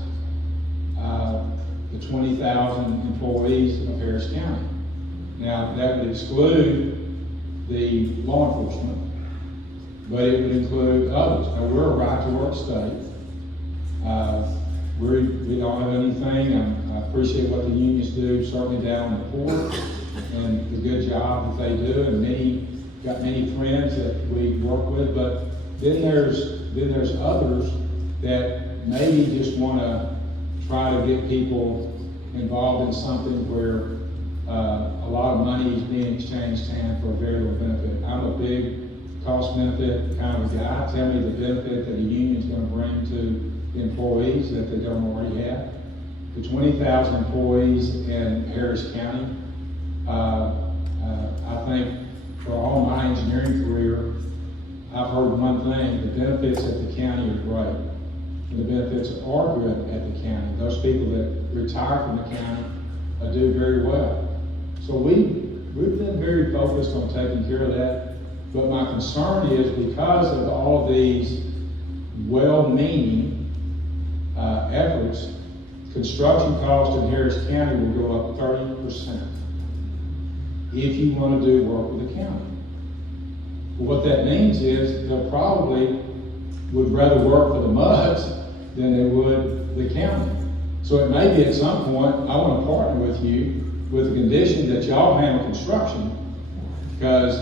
the 20,000 employees of Harris County. Now, that would exclude the law enforcement, but it would include others. Now, we're a right-to-work state. We don't have anything. I appreciate what the unions do, certainly down in the port, and the good job that they do, and got many friends that we work with, but then there's others that maybe just want to try to get people involved in something where a lot of money is being exchanged hands for a very little benefit. I'm a big cost benefit kind of a guy. Tell me the benefit that a union's going to bring to the employees that they don't already have. The 20,000 employees in Harris County, I think for all my engineering career, I've heard one thing: the benefits at the county are great. And the benefits are good at the county. Those people that retire from the county do very well. So we've been very focused on taking care of that. But my concern is because of all of these well-meaning efforts, construction costs in Harris County will go up 30% if you want to do work with the county. What that means is they'll probably would rather work for the MUDs than they would the county. So it may be at some point, I want to partner with you with the condition that y'all handle construction, because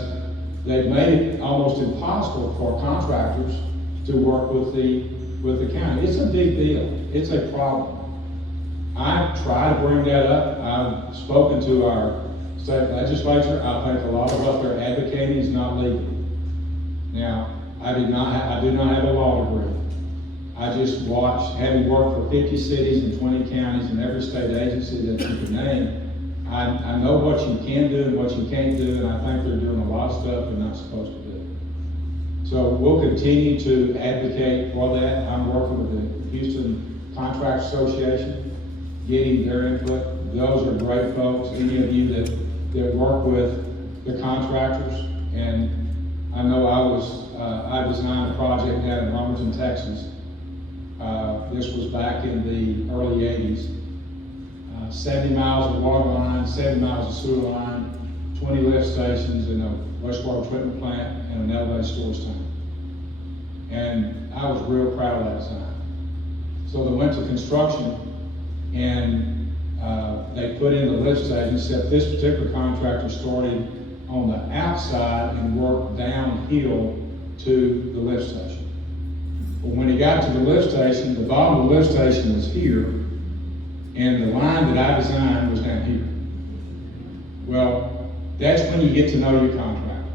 they've made it almost impossible for contractors to work with the county. It's a big deal. It's a problem. I try to bring that up. I've spoken to our state legislature. I think a lot of what they're advocating is not legal. Now, I do not have a law degree. I just watched, having worked for 50 cities and 20 counties and every state agency that you can name, I know what you can do and what you can't do, and I think they're doing a lot of stuff they're not supposed to do. So we'll continue to advocate for that. I'm working with the Houston Contract Association, getting their input. Those are great folks. Any of you that that work with the contractors. And I know I designed a project down in Lumberton, Texas. This was back in the early 80s. 70 miles of water line, 70 miles of sewer line, 20 lift stations, and a wastewater treatment plant, and an elevated storage tank. And I was real proud of that design. So they went to construction, and they put in the lift station, except this particular contractor started on the outside and worked downhill to the lift station. Well, when he got to the lift station, the bottom of the lift station was here, and the line that I designed was down here. Well, that's when you get to know your contractor.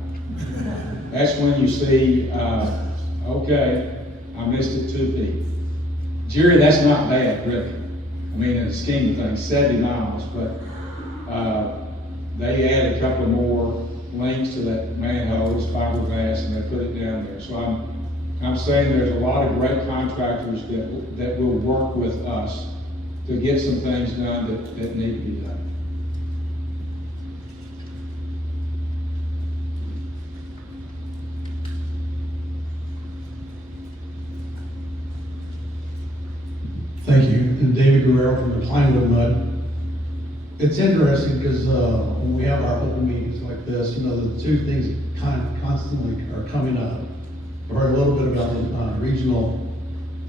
That's when you see, okay, I missed it 2 feet. Jerry, that's not bad, really. I mean, in the scheme of things, 70 miles, but they added a couple more links to that manhole, it's fiberglass, and they put it down there. So I'm saying there's a lot of great contractors that will work with us to get some things done that need to be done. Thank you. And David Guerrero from the Climate Mud. It's interesting because when we have our open meetings like this, you know, the two things constantly are coming up. I've heard a little bit about the regional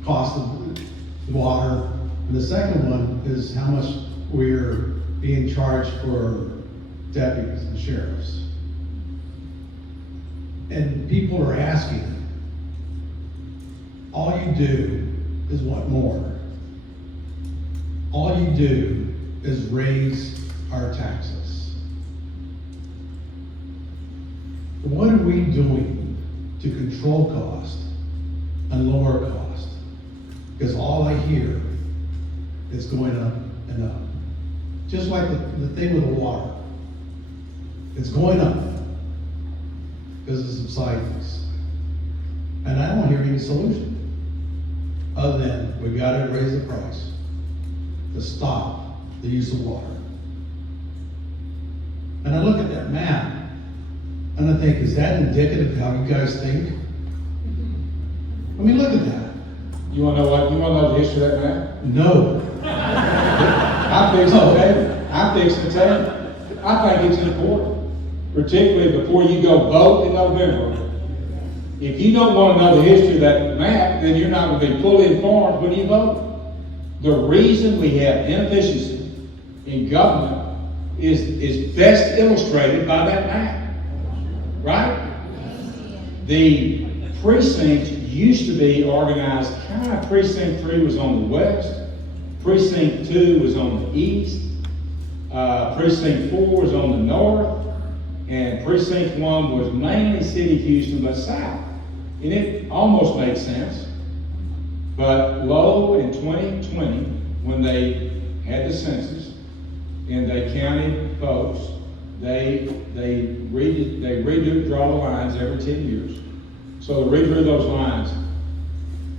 cost of water. And the second one is how much we're being charged for deputies and sheriffs. And people are asking, all you do is want more. All you do is raise our taxes. What are we doing to control cost and lower cost? Because all I hear is going up and up. Just like the thing with the water. It's going up because of subsidence. And I don't hear any solution other than we gotta raise the price to stop the use of water. And I look at that map and I think, is that indicative of how you guys think? I mean, look at that. You wanna know the history of that map? No. I'm fixing to tell you. I'm fixing to tell you. I think it's important, particularly before you go vote in November. If you don't want to know the history of that map, then you're not going to be fully informed when you vote. The reason we have inefficiency in government is best illustrated by that map, right? The precincts used to be organized kind of precinct 3 was on the west, precinct 2 was on the east, precinct 4 was on the north, and precinct 1 was mainly city of Houston but south. And it almost made sense. But low in 2020, when they had the census and they counted votes, they draw the lines every 10 years. So they redrew those lines.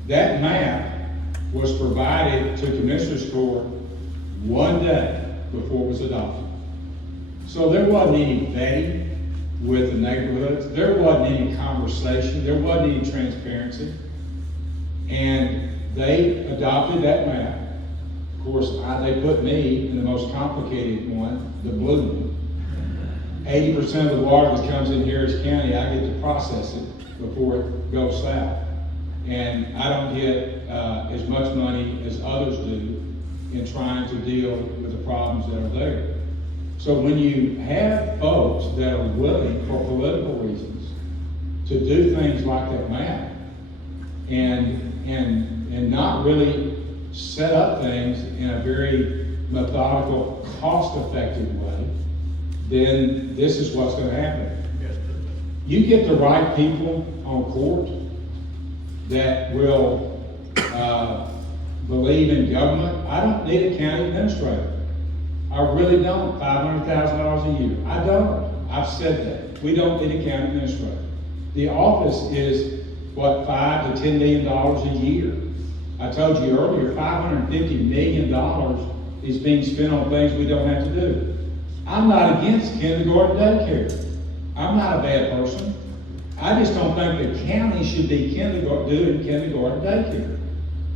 That map was provided to Commissioner's Court one day before it was adopted. So there wasn't any vetting with the neighborhoods. There wasn't any conversation. There wasn't any transparency. And they adopted that map. Of course, they put me in the most complicated one, the blue one. 80% of the water that comes in Harris County, I get to process it before it goes south. And I don't get as much money as others do in trying to deal with the problems that are there. So when you have folks that are willing, for political reasons, to do things like that map, and not really set up things in a very methodical, cost-effective way, then this is what's going to happen. You get the right people on court that will believe in government. I don't need a county administrator. I really don't. $500,000 a year. I don't. I've said that. We don't need a county administrator. The office is, what, $5 to $10 million a year. I told you earlier, $550 million is being spent on things we don't have to do. I'm not against kindergarten daycare. I'm not a bad person. I just don't think the county should be doing kindergarten daycare.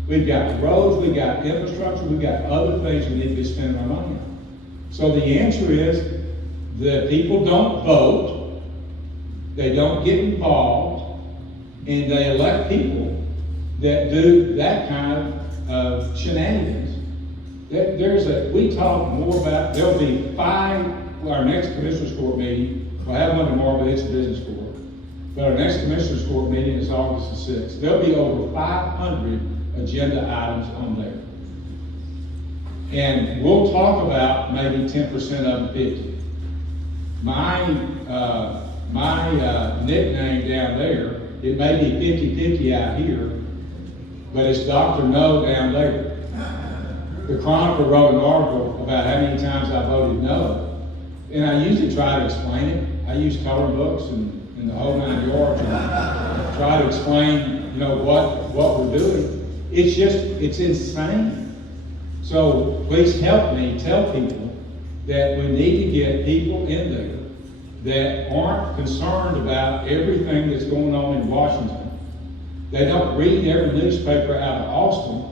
We've got roads, we've got infrastructure, we've got other things we need to be spending our money on. So the answer is that people don't vote, they don't get involved, and they elect people that do that kind of shenanigans. We talk more about, there'll be our next Commissioners Court meeting, we'll have one tomorrow, but it's a business court. But our next Commissioners Court meeting is August the 6th. There'll be over 500 agenda items on there. And we'll talk about maybe 10% of them, 50. My nickname down there, it may be 50-50 out here, but it's Dr. No down there. The Chronicle wrote an article about how many times I voted no. And I usually try to explain it. I use color books and the whole 9 yards and try to explain, what we're doing. It's insane. So please help me tell people that we need to get people in there that aren't concerned about everything that's going on in Washington. They don't read every newspaper out of Austin.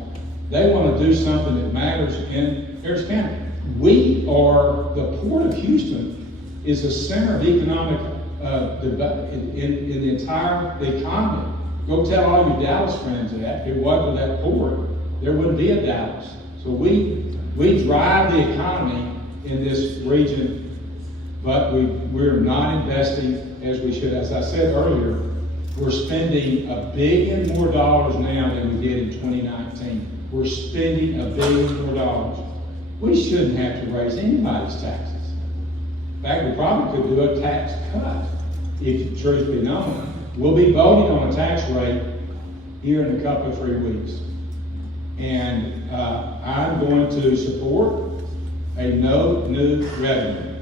They want to do something that matters in Harris County. The Port of Houston is a center of economic in the entire economy. Go tell all your Dallas friends that. If it wasn't for that port, there wouldn't be a Dallas. So we drive the economy in this region, but we're not investing as we should. As I said earlier, we're spending $1 billion more now than we did in 2019. We're spending $1 billion more. We shouldn't have to raise anybody's taxes. In fact, we probably could do a tax cut, if the truth be known. We'll be voting on a tax rate here in a couple of 3 weeks. And I'm going to support a no new revenue.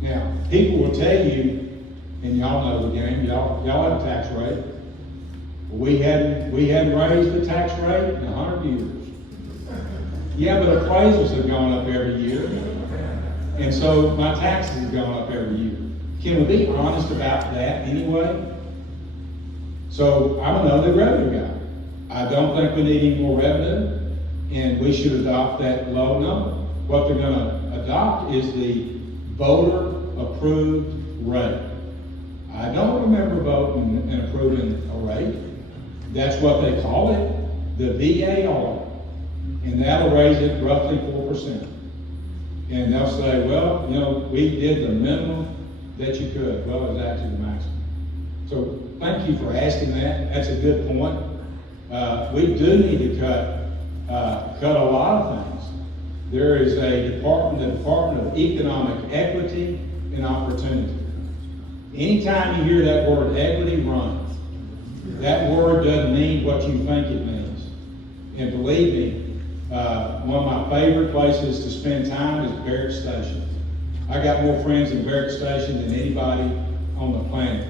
Now, people will tell you, and y'all know the game, y'all have a tax rate. We hadn't raised the tax rate in 100 years. Yeah, but appraisals have gone up every year. And so my taxes have gone up every year. Can we be honest about that anyway? So I'm another revenue guy. I don't think we need any more revenue, and we should adopt that low number. What they're gonna adopt is the voter-approved rate. I don't remember voting and approving a rate. That's what they call it, the VAR. And that'll raise it roughly 4%. And they'll say, well, we did the minimum that you could. Well, it was actually the maximum. So thank you for asking that. That's a good point. We do need to cut a lot of things. There is the Department of Economic Equity and Opportunity. Anytime you hear that word equity, run. That word doesn't mean what you think it means. And believe me, one of my favorite places to spend time is Barrett Station. I got more friends in Barrett Station than anybody on the planet.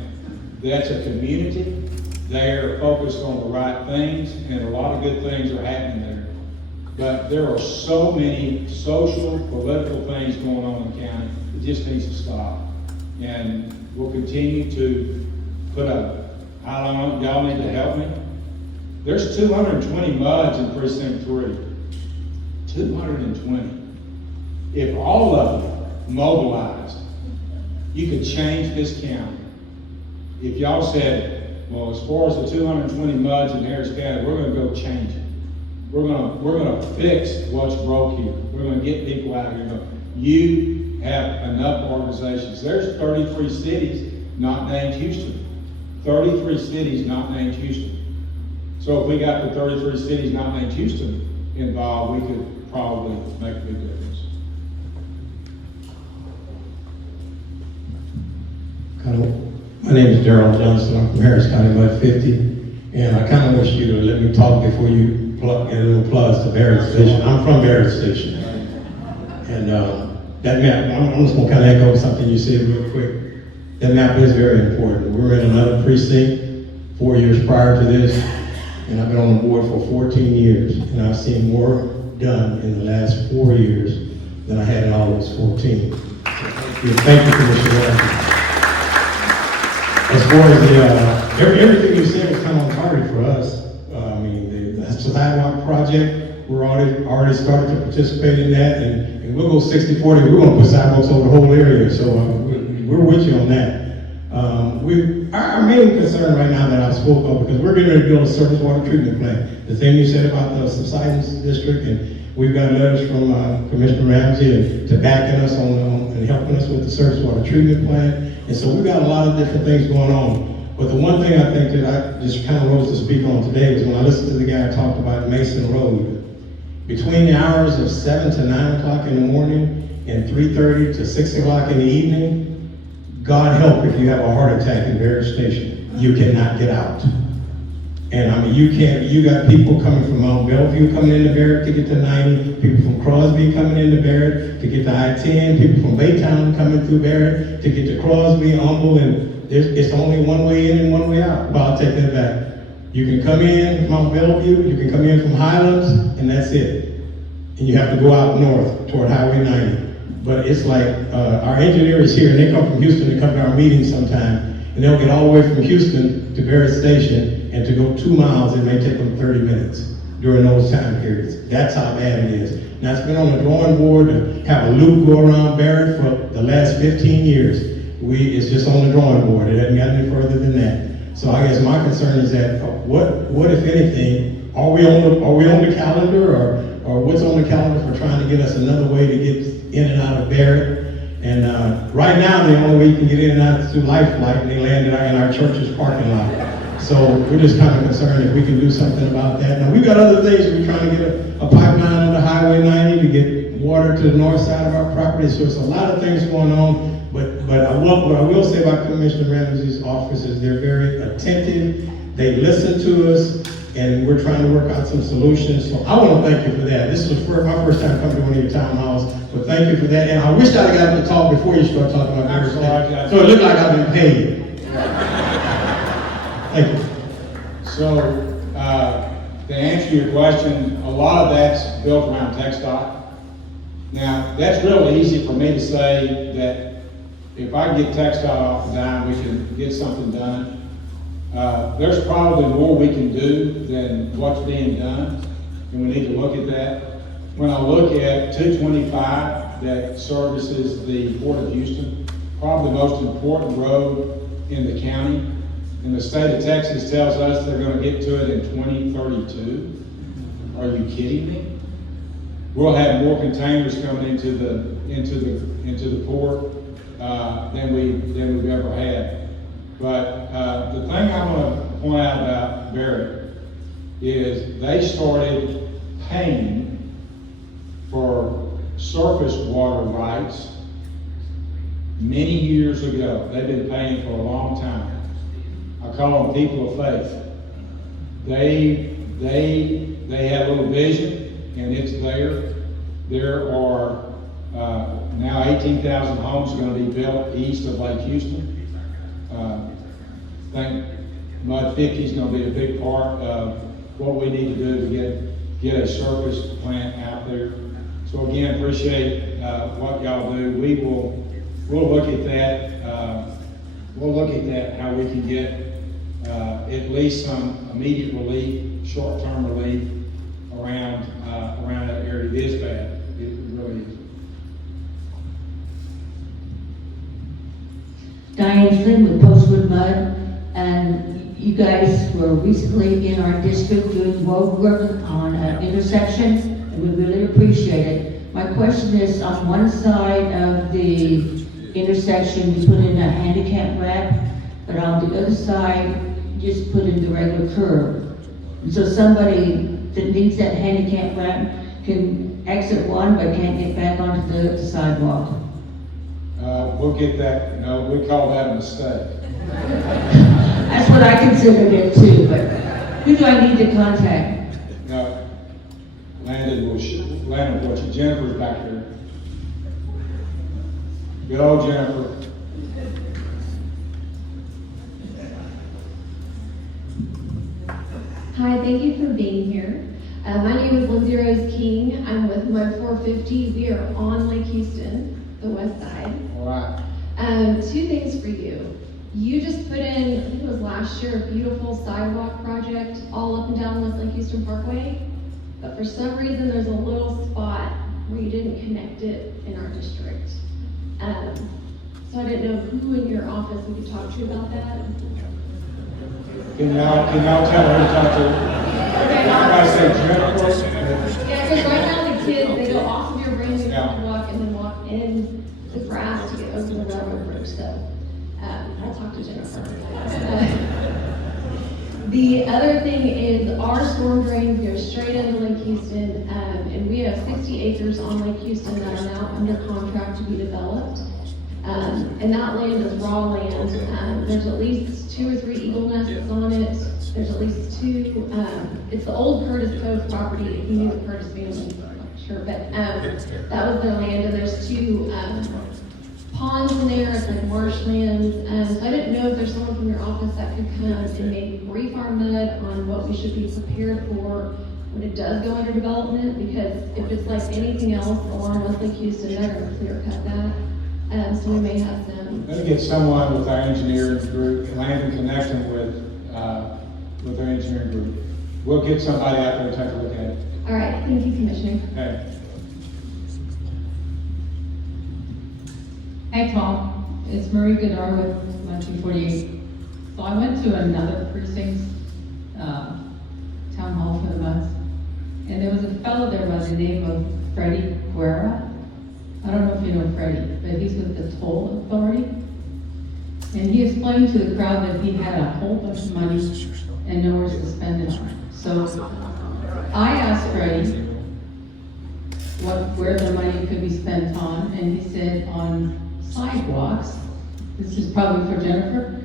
That's a community. They're focused on the right things, and a lot of good things are happening there. But there are so many social, political things going on in the county. It just needs to stop. And we'll continue to put up. I don't know, y'all need to help me. There's 220 MUDs in Precinct 3. 220. If all of them mobilized, you could change this county. If y'all said, well, as far as the 220 MUDs in Harris County, we're going to go change it. We're going to fix what's broke here. We're going to get people out of here. You have enough organizations. There's 33 cities not named Houston. 33 cities not named Houston. So if we got the 33 cities not named Houston involved, we could probably make a big difference. My name is Darrell Johnson. I'm from Harris County, Mud 50, and I kind of wish you to let me talk before you get a little plugs to Barrett Station. I'm from Barrett Station, and that map. I'm just going to kind of echo something you said real quick. That map is very important. We're in another precinct 4 years prior to this, and I've been on the board for 14 years, and I've seen more done in the last 4 years than I had in all those 14. So Yeah, thank you, Commissioner Ramsey. As far as everything you said was kind of on target for us. I mean, the sidewalk project, we're already started to participate in that, and we'll go 60-40. We're going to put sidewalks over the whole area, so we're with you on that. Our main concern right now that I spoke of, because we're getting ready to build a surface water treatment plant. The thing you said about the subsidence district, and we've got letters from Commissioner Ramsey to backing us on and helping us with the surface water treatment plant. And so we've got a lot of different things going on. But the one thing I think that I just kind of rose to speak on today was when I listened to the guy talk about Mason Road. Between the hours of 7 to 9 o'clock in the morning and 3:30 to 6 o'clock in the evening, God help if you have a heart attack in Barrett Station. You cannot get out. And I mean, you got people coming from Mount Bellevue coming into Barrett to get to 90, people from Crosby coming into Barrett to get to I-10, people from Baytown coming through Barrett to get to Crosby, Humble, and it's only one way in and one way out. Well, I'll take that back. You can come in from Mount Bellevue, you can come in from Highlands, and that's it. And you have to go out north toward Highway 90. But it's like, our engineer is here, and they come from Houston to come to our meetings sometime, and they'll get all the way from Houston to Barrett Station, and to go 2 miles, it may take them 30 minutes during those time periods. That's how bad it is. Now, it's been on the drawing board to have a loop go around Barrett for the last 15 years. It's just on the drawing board. It hasn't gotten any further than that. So I guess my concern is that what if anything, are we on the calendar, or what's on the calendar for trying to get us another way to get in and out of Barrett? And right now, the only way you can get in and out is through Life Flight, and they landed in our church's parking lot. So we're just kind of concerned if we can do something about that. Now, we've got other things. We're trying to get a pipeline under Highway 90 to get water to the north side of our property. So it's a lot of things going on. But what I will say about Commissioner Ramsey's office is they're very attentive. They listen to us, and we're trying to work out some solutions. So I want to thank you for that. This was my first time coming to one of your town halls, but thank you for that. And I wish I'd have gotten to talk before you start talking about everything. So it looked like I've been paid. Thank you. So, to answer your question, a lot of that's built around TxDOT. Now, that's real easy for me to say that if I get TxDOT off the dime, we can get something done. There's probably more we can do than what's being done, and we need to look at that. When I look at 225 that services the Port of Houston, probably the most important road in the county, and the state of Texas tells us they're going to get to it in 2032. Are you kidding me? We'll have more containers coming into the port than we've ever had. But the thing I want to point out about Barrett is they started paying for surface water rights many years ago. They've been paying for a long time. I call them people of faith. They had a little vision, and it's there. There are now 18,000 homes going to be built east of Lake Houston. I think Mud 50 is going to be a big part of what we need to do to get a surface plant out there. So again, appreciate what y'all do. We'll look at that. We'll look at that, how we can get at least some immediate relief, short-term relief around that area. It is bad. It really is. Diane Flynn with Postwood Mud, and you guys were recently in our district doing road work on an intersection, and we really appreciate it. My question is, on one side of the intersection, you put in a handicap ramp, but on the other side, you just put in the regular curb. And so somebody that needs that handicap ramp can exit one, but can't get back onto the sidewalk. We'll get that. No, we call that a mistake. That's what I considered it too, but who do I need to contact? No, Landon will you. Jennifer's back there. Good old Jennifer. Hi, thank you for being here. My name is Lindsay Rose King. I'm with Mud 450. We are on Lake Houston, the west side. All All right. Two things for you. You just put in, I think it was last year, a beautiful sidewalk project all up and down West Lake Houston Parkway. But for some reason, there's a little spot where you didn't connect it in our district. So I didn't know who in your office we could talk to about that. Can y'all tell her to talk to? Everybody say Jennifer. Yeah, because right now the kids, they go off of your brand new Yeah. sidewalk and then walk in the grass to get over the railroad bridge, so, I'll talk to Jennifer. The other thing is our storm drains go straight into Lake Houston, and we have 60 acres on Lake Houston that are now under contract to be developed. And that land is raw land. There's at least 2 or 3 eagle nests on it. There's at least 2, it's the old Curtis Cove property, if you knew the Curtis family, I'm not sure, but, that was their land, and there's 2, ponds in there, it's like marshlands, so I didn't know if there's someone from your office that could come and maybe brief our MUD on what we should be prepared for when it does go under development, because if it's like anything else along West Lake Houston, they're gonna clear cut that. So we may have some. Let me get someone with our engineering group, Land and connect them with our engineering group. We'll get somebody out there to take a look at it. All right, thank you, Commissioner. Okay. Hey Tom, it's Marie Goodar with 1948. So I went to another precinct, town hall for the month, and there was a fellow there by the name of Freddie Guerra. I don't know if you know Freddie, but he's with the toll authority. And he explained to the crowd that he had a whole bunch of money and nowhere to spend it on. So I asked Freddie where the money could be spent on, and he said on sidewalks. This is probably for Jennifer.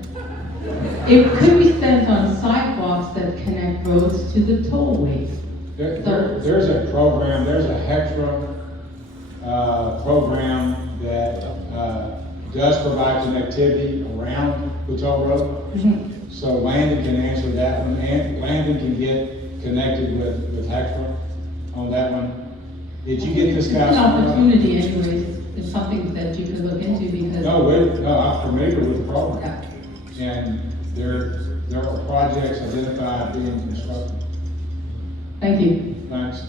It could be spent on sidewalks that connect roads to the tollways. There's a program, there's a HECTRA program that does provide connectivity around the toll road. Mm-hmm. So Landon can answer that one, and Landon can get connected with HECTRA on that one. Did you get this guy? It's an opportunity anyways. It's something that you could look into because. No, I'm familiar with the program. Yeah. And there are projects identified being constructed. Thank you. Thanks.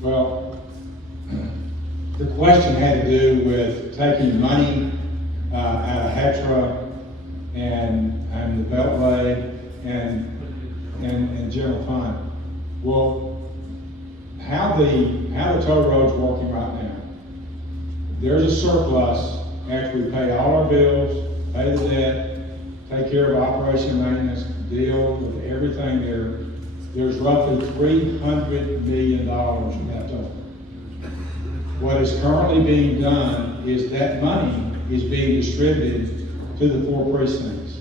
Well, the question had to do with taking money out of HECTRA and the Beltway and general fund. Well, how the toll road's working right now, there's a surplus after we pay all our bills, pay the debt, take care of operation and maintenance, deal with everything there. There's roughly $300 million left over. What is currently being done is that money is being distributed to the 4 precincts.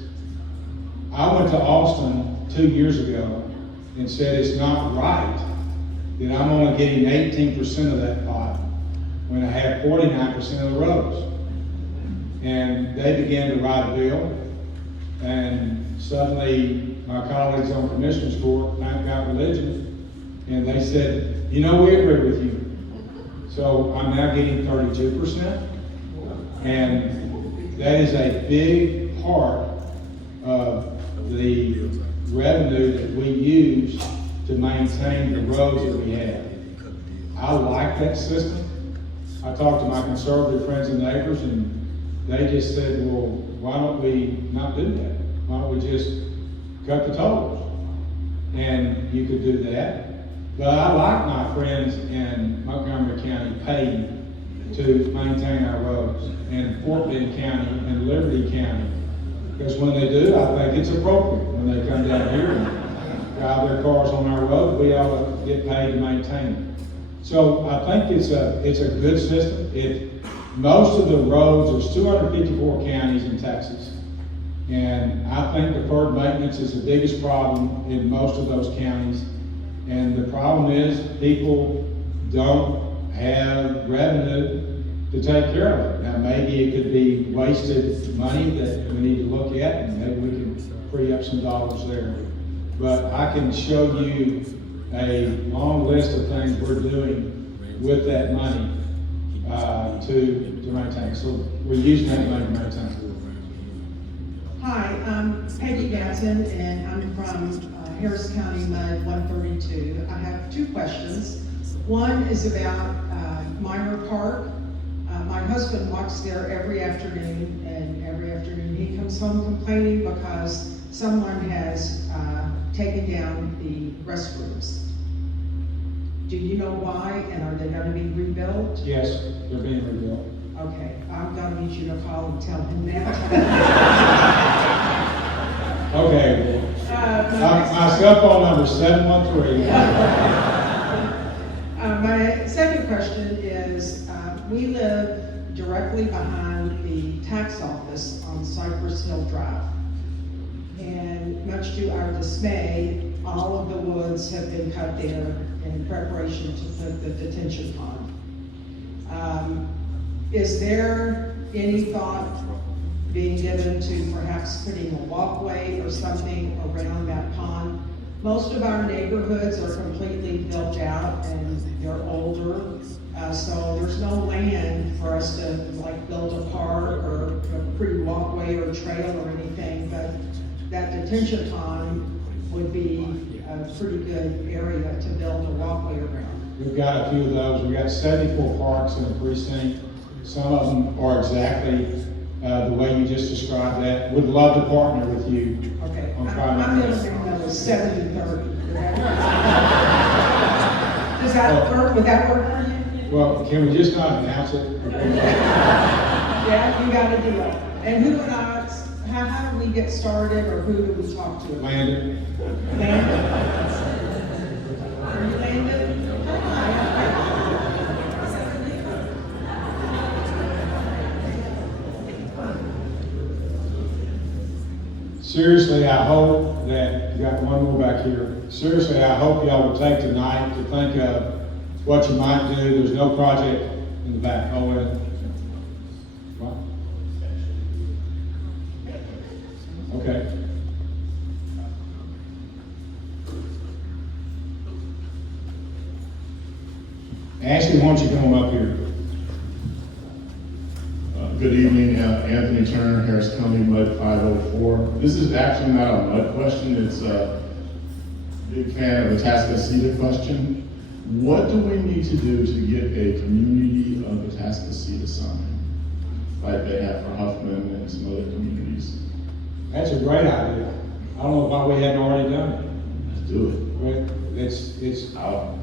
I went to Austin 2 years ago and said it's not right that I'm only getting 18% of that pot when I have 49% of the roads. And they began to write a bill, and suddenly my colleagues on Commissioner's Court got religion, and they said, you know, we agree with you. So I'm now getting 32%, and that is a big part of the revenue that we use to maintain the roads that we have. I like that system. I talked to my conservative friends and neighbors, and they just said, well, why don't we not do that? Why don't we just cut the tolls? And you could do that. But I like my friends in Montgomery County paying to maintain our roads, and Fort Bend County and Liberty County. Because when they do, I think it's appropriate. When they come down here and drive their cars on our road, we ought to get paid to maintain it. So I think it's a good system. Most of the roads, there's 254 counties in Texas. And I think deferred maintenance is the biggest problem in most of those counties. And the problem is people don't have revenue to take care of it. Now, maybe it could be wasted money that we need to look at, and maybe we can free up some dollars there. But I can show you a long list of things we're doing with that money to maintain. So we're using that money to maintain. Hi, I'm Peggy Gadsden, and I'm from Harris County Mud 132. I have two questions. One is about Minor Park. My husband walks there every afternoon, and every afternoon he comes home complaining because someone has taken down the restrooms. Do you know why, and are they going to be rebuilt? Yes, they're being rebuilt. Okay, I'm going to need you to call and tell him that. Okay. My cell phone number is 713. My second question is, we live directly behind the tax office on Cypress Hill Drive. And much to our dismay, all of the woods have been cut there in preparation to put the detention pond. Is there any thought being given to perhaps putting a walkway or something around that pond? Most of our neighborhoods are completely built out and they're older, so there's no land for us to like build a park or a pretty walkway or trail or anything, but that detention pond would be a pretty good area to build a walkway around. We've got a few of those. We've got 74 parks in the precinct. Some of them are exactly the way you just described that. Would love to partner with you. Okay, on I'm gonna think that was 70-30. Does that work? Would that work for you? Well, can we just not announce it? Yeah, you got a deal. And who and I, how do we get started, or who do we talk to? Landon. Landon? Are you Landon? Hi. Seriously, I hope that, you got one more back here. Seriously, I hope y'all will take tonight to think of what you might do. There's no project in the back. Oh, wait. What? Okay. Ashley, why don't you come up here? Good evening, Anthony Turner, Harris County Mud 504. This is actually not a mud question, it's a big fan of the Atascocita question. What do we need to do to get a community of the Atascocita sign, like they have for Huffman and some other communities? That's a great idea. I don't know why we hadn't already done it. Let's do it. But it's Out.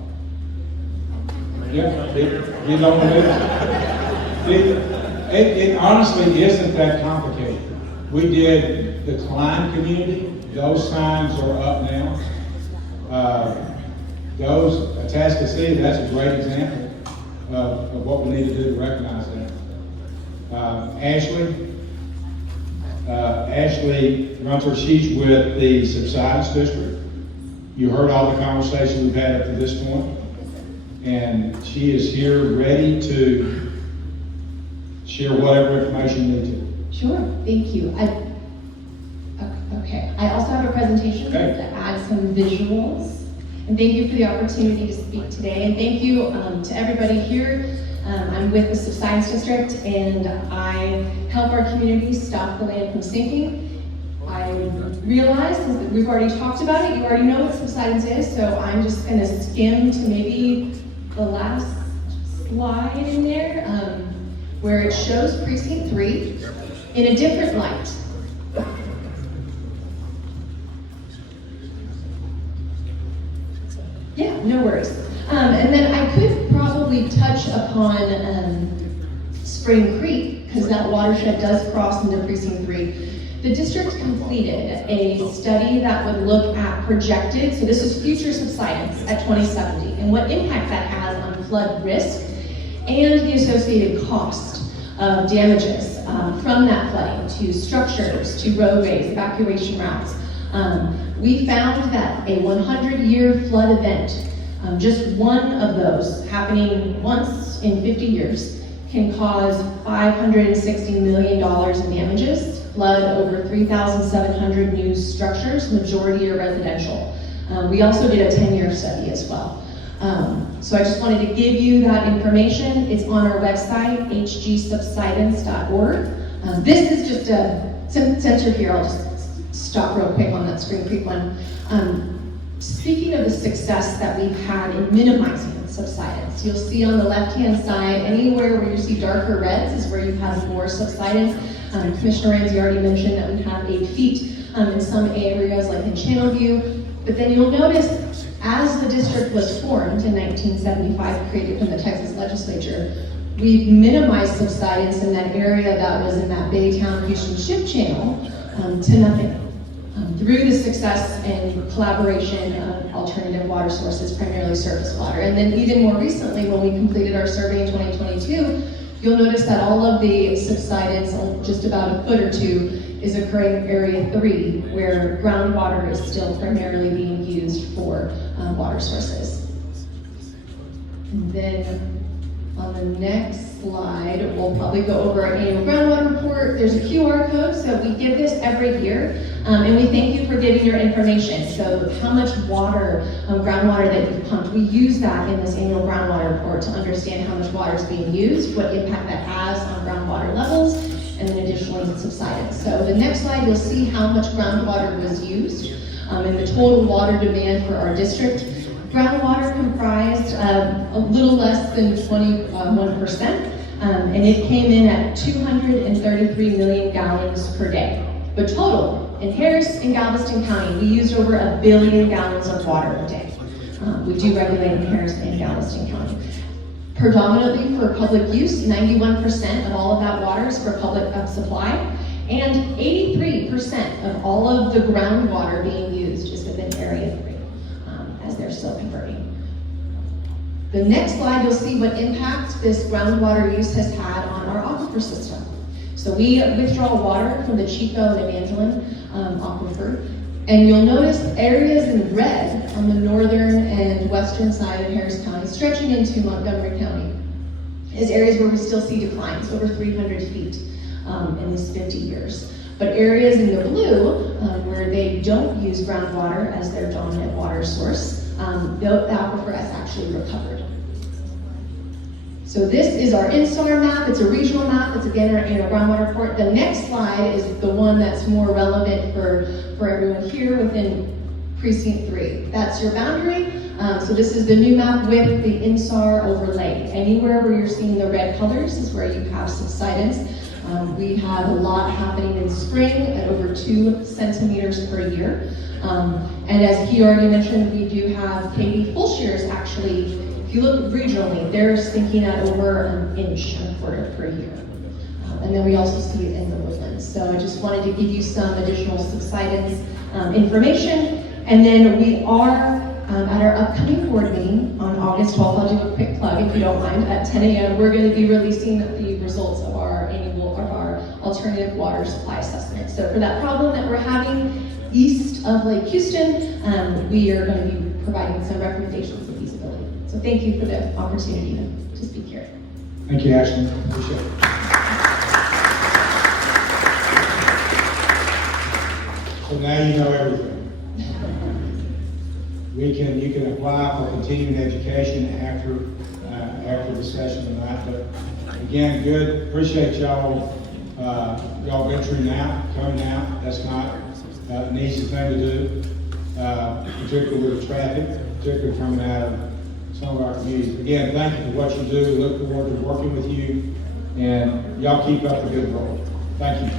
Yeah, you don't want to. It honestly isn't that complicated. We did the Klein community; those signs are up now. Those Atascocita, that's a great example of what we need to do to recognize that. Ashley runs her sheets with the subsidence district. You heard all the conversation we've had up to this point. And she is here ready to share whatever information you need to. Sure, thank you. Okay, I also have a presentation Okay. to add some visuals. And thank you for the opportunity to speak today. And thank you to everybody here. I'm with the Subsidence District, and I help our community stop the land from sinking. I realize that we've already talked about it, you already know what subsidence is, so I'm just gonna skim to maybe the last slide in there, where it shows precinct 3 in a different light. Yeah, no worries. And then I could probably touch upon Spring Creek, because that watershed does cross into precinct 3. The district completed a study that would look at projected, so this is future subsidence at 2070, and what impact that has on flood risk and the associated cost of damages from that flooding to structures, to roadways, evacuation routes. We found that a 100-year flood event, just one of those happening once in 50 years, can cause $560 million in damages, flood over 3,700 new structures, majority are residential. We also did a 10-year study as well. So I just wanted to give you that information. It's on our website, hgsubsidence.org. This is just since you're here, I'll just stop real quick on that Spring Creek one. Speaking of the success that we've had in minimizing subsidence, you'll see on the left-hand side, anywhere where you see darker reds is where you have more subsidence. Commissioner Ramsey already mentioned that we have 8 feet in some areas like in Channelview. But then you'll notice as the district was formed in 1975, created from the Texas legislature, we've minimized subsidence in that area that was in that Baytown Houston Ship Channel to nothing. Through the success and collaboration of alternative water sources, primarily surface water. And then even more recently, when we completed our survey in 2022, you'll notice that all of the subsidence, just about a foot or two, is occurring in Area 3, where groundwater is still primarily being used for water sources. And then on the next slide, we'll probably go over our annual groundwater report. There's a QR code, so we give this every year, and we thank you for giving your information. So how much water, groundwater that you've pumped, we use that in this annual groundwater report to understand how much water is being used, what impact that has on groundwater levels, and then additionally subsidence. So the next slide, you'll see how much groundwater was used and the total water demand for our district. Groundwater comprised a little less than 21%, and it came in at 233 million gallons per day. But total, in Harris and Galveston County, we used over 1 billion gallons of water a day. We do regulate in Harris and Galveston County. Predominantly for public use, 91% of all of that water is for public supply, and 83% of all of the groundwater being used is within Area 3, as they're still converting. The next slide, you'll see what impact this groundwater use has had on our aquifer system. So we withdraw water from the Chico and Evangeline aquifer, and you'll notice areas in red on the northern and western side of Harris County, stretching into Montgomery County, is areas where we still see declines, over 300 feet in these 50 years. But areas in the blue, where they don't use groundwater as their dominant water source, the aquifer has actually recovered. So this is our INSAR map. It's a regional map. It's again our annual groundwater report. The next slide is the one that's more relevant for everyone here within Precinct 3. That's your boundary. So this is the new map with the INSAR overlay. Anywhere where you're seeing the red colors is where you have subsidence. We have a lot happening in spring at over 2 centimeters per year. And as he already mentioned, we do have KD full shears actually. If you look regionally, they're sinking at over 1 inch and a quarter per year. And then we also see it in the woodlands. So I just wanted to give you some additional subsidence information. And then we are at our upcoming board meeting on August 12th, I'll do a quick plug if you don't mind, at 10 a.m. we're going to be releasing the results of our alternative water supply assessment. So for that problem that we're having east of Lake Houston, we are going to be providing some recommendations of feasibility. So thank you for the opportunity to speak here. Thank you, Ashley. Appreciate it. So now you know everything. You can apply for continuing education after the session tonight. But again, good. Appreciate y'all venturing out, coming out. That's not an easy thing to do, particularly with traffic, particularly coming out of some of our communities. Again, thank you for what you do. We look forward to working with you, and y'all keep up the good work. Thank you.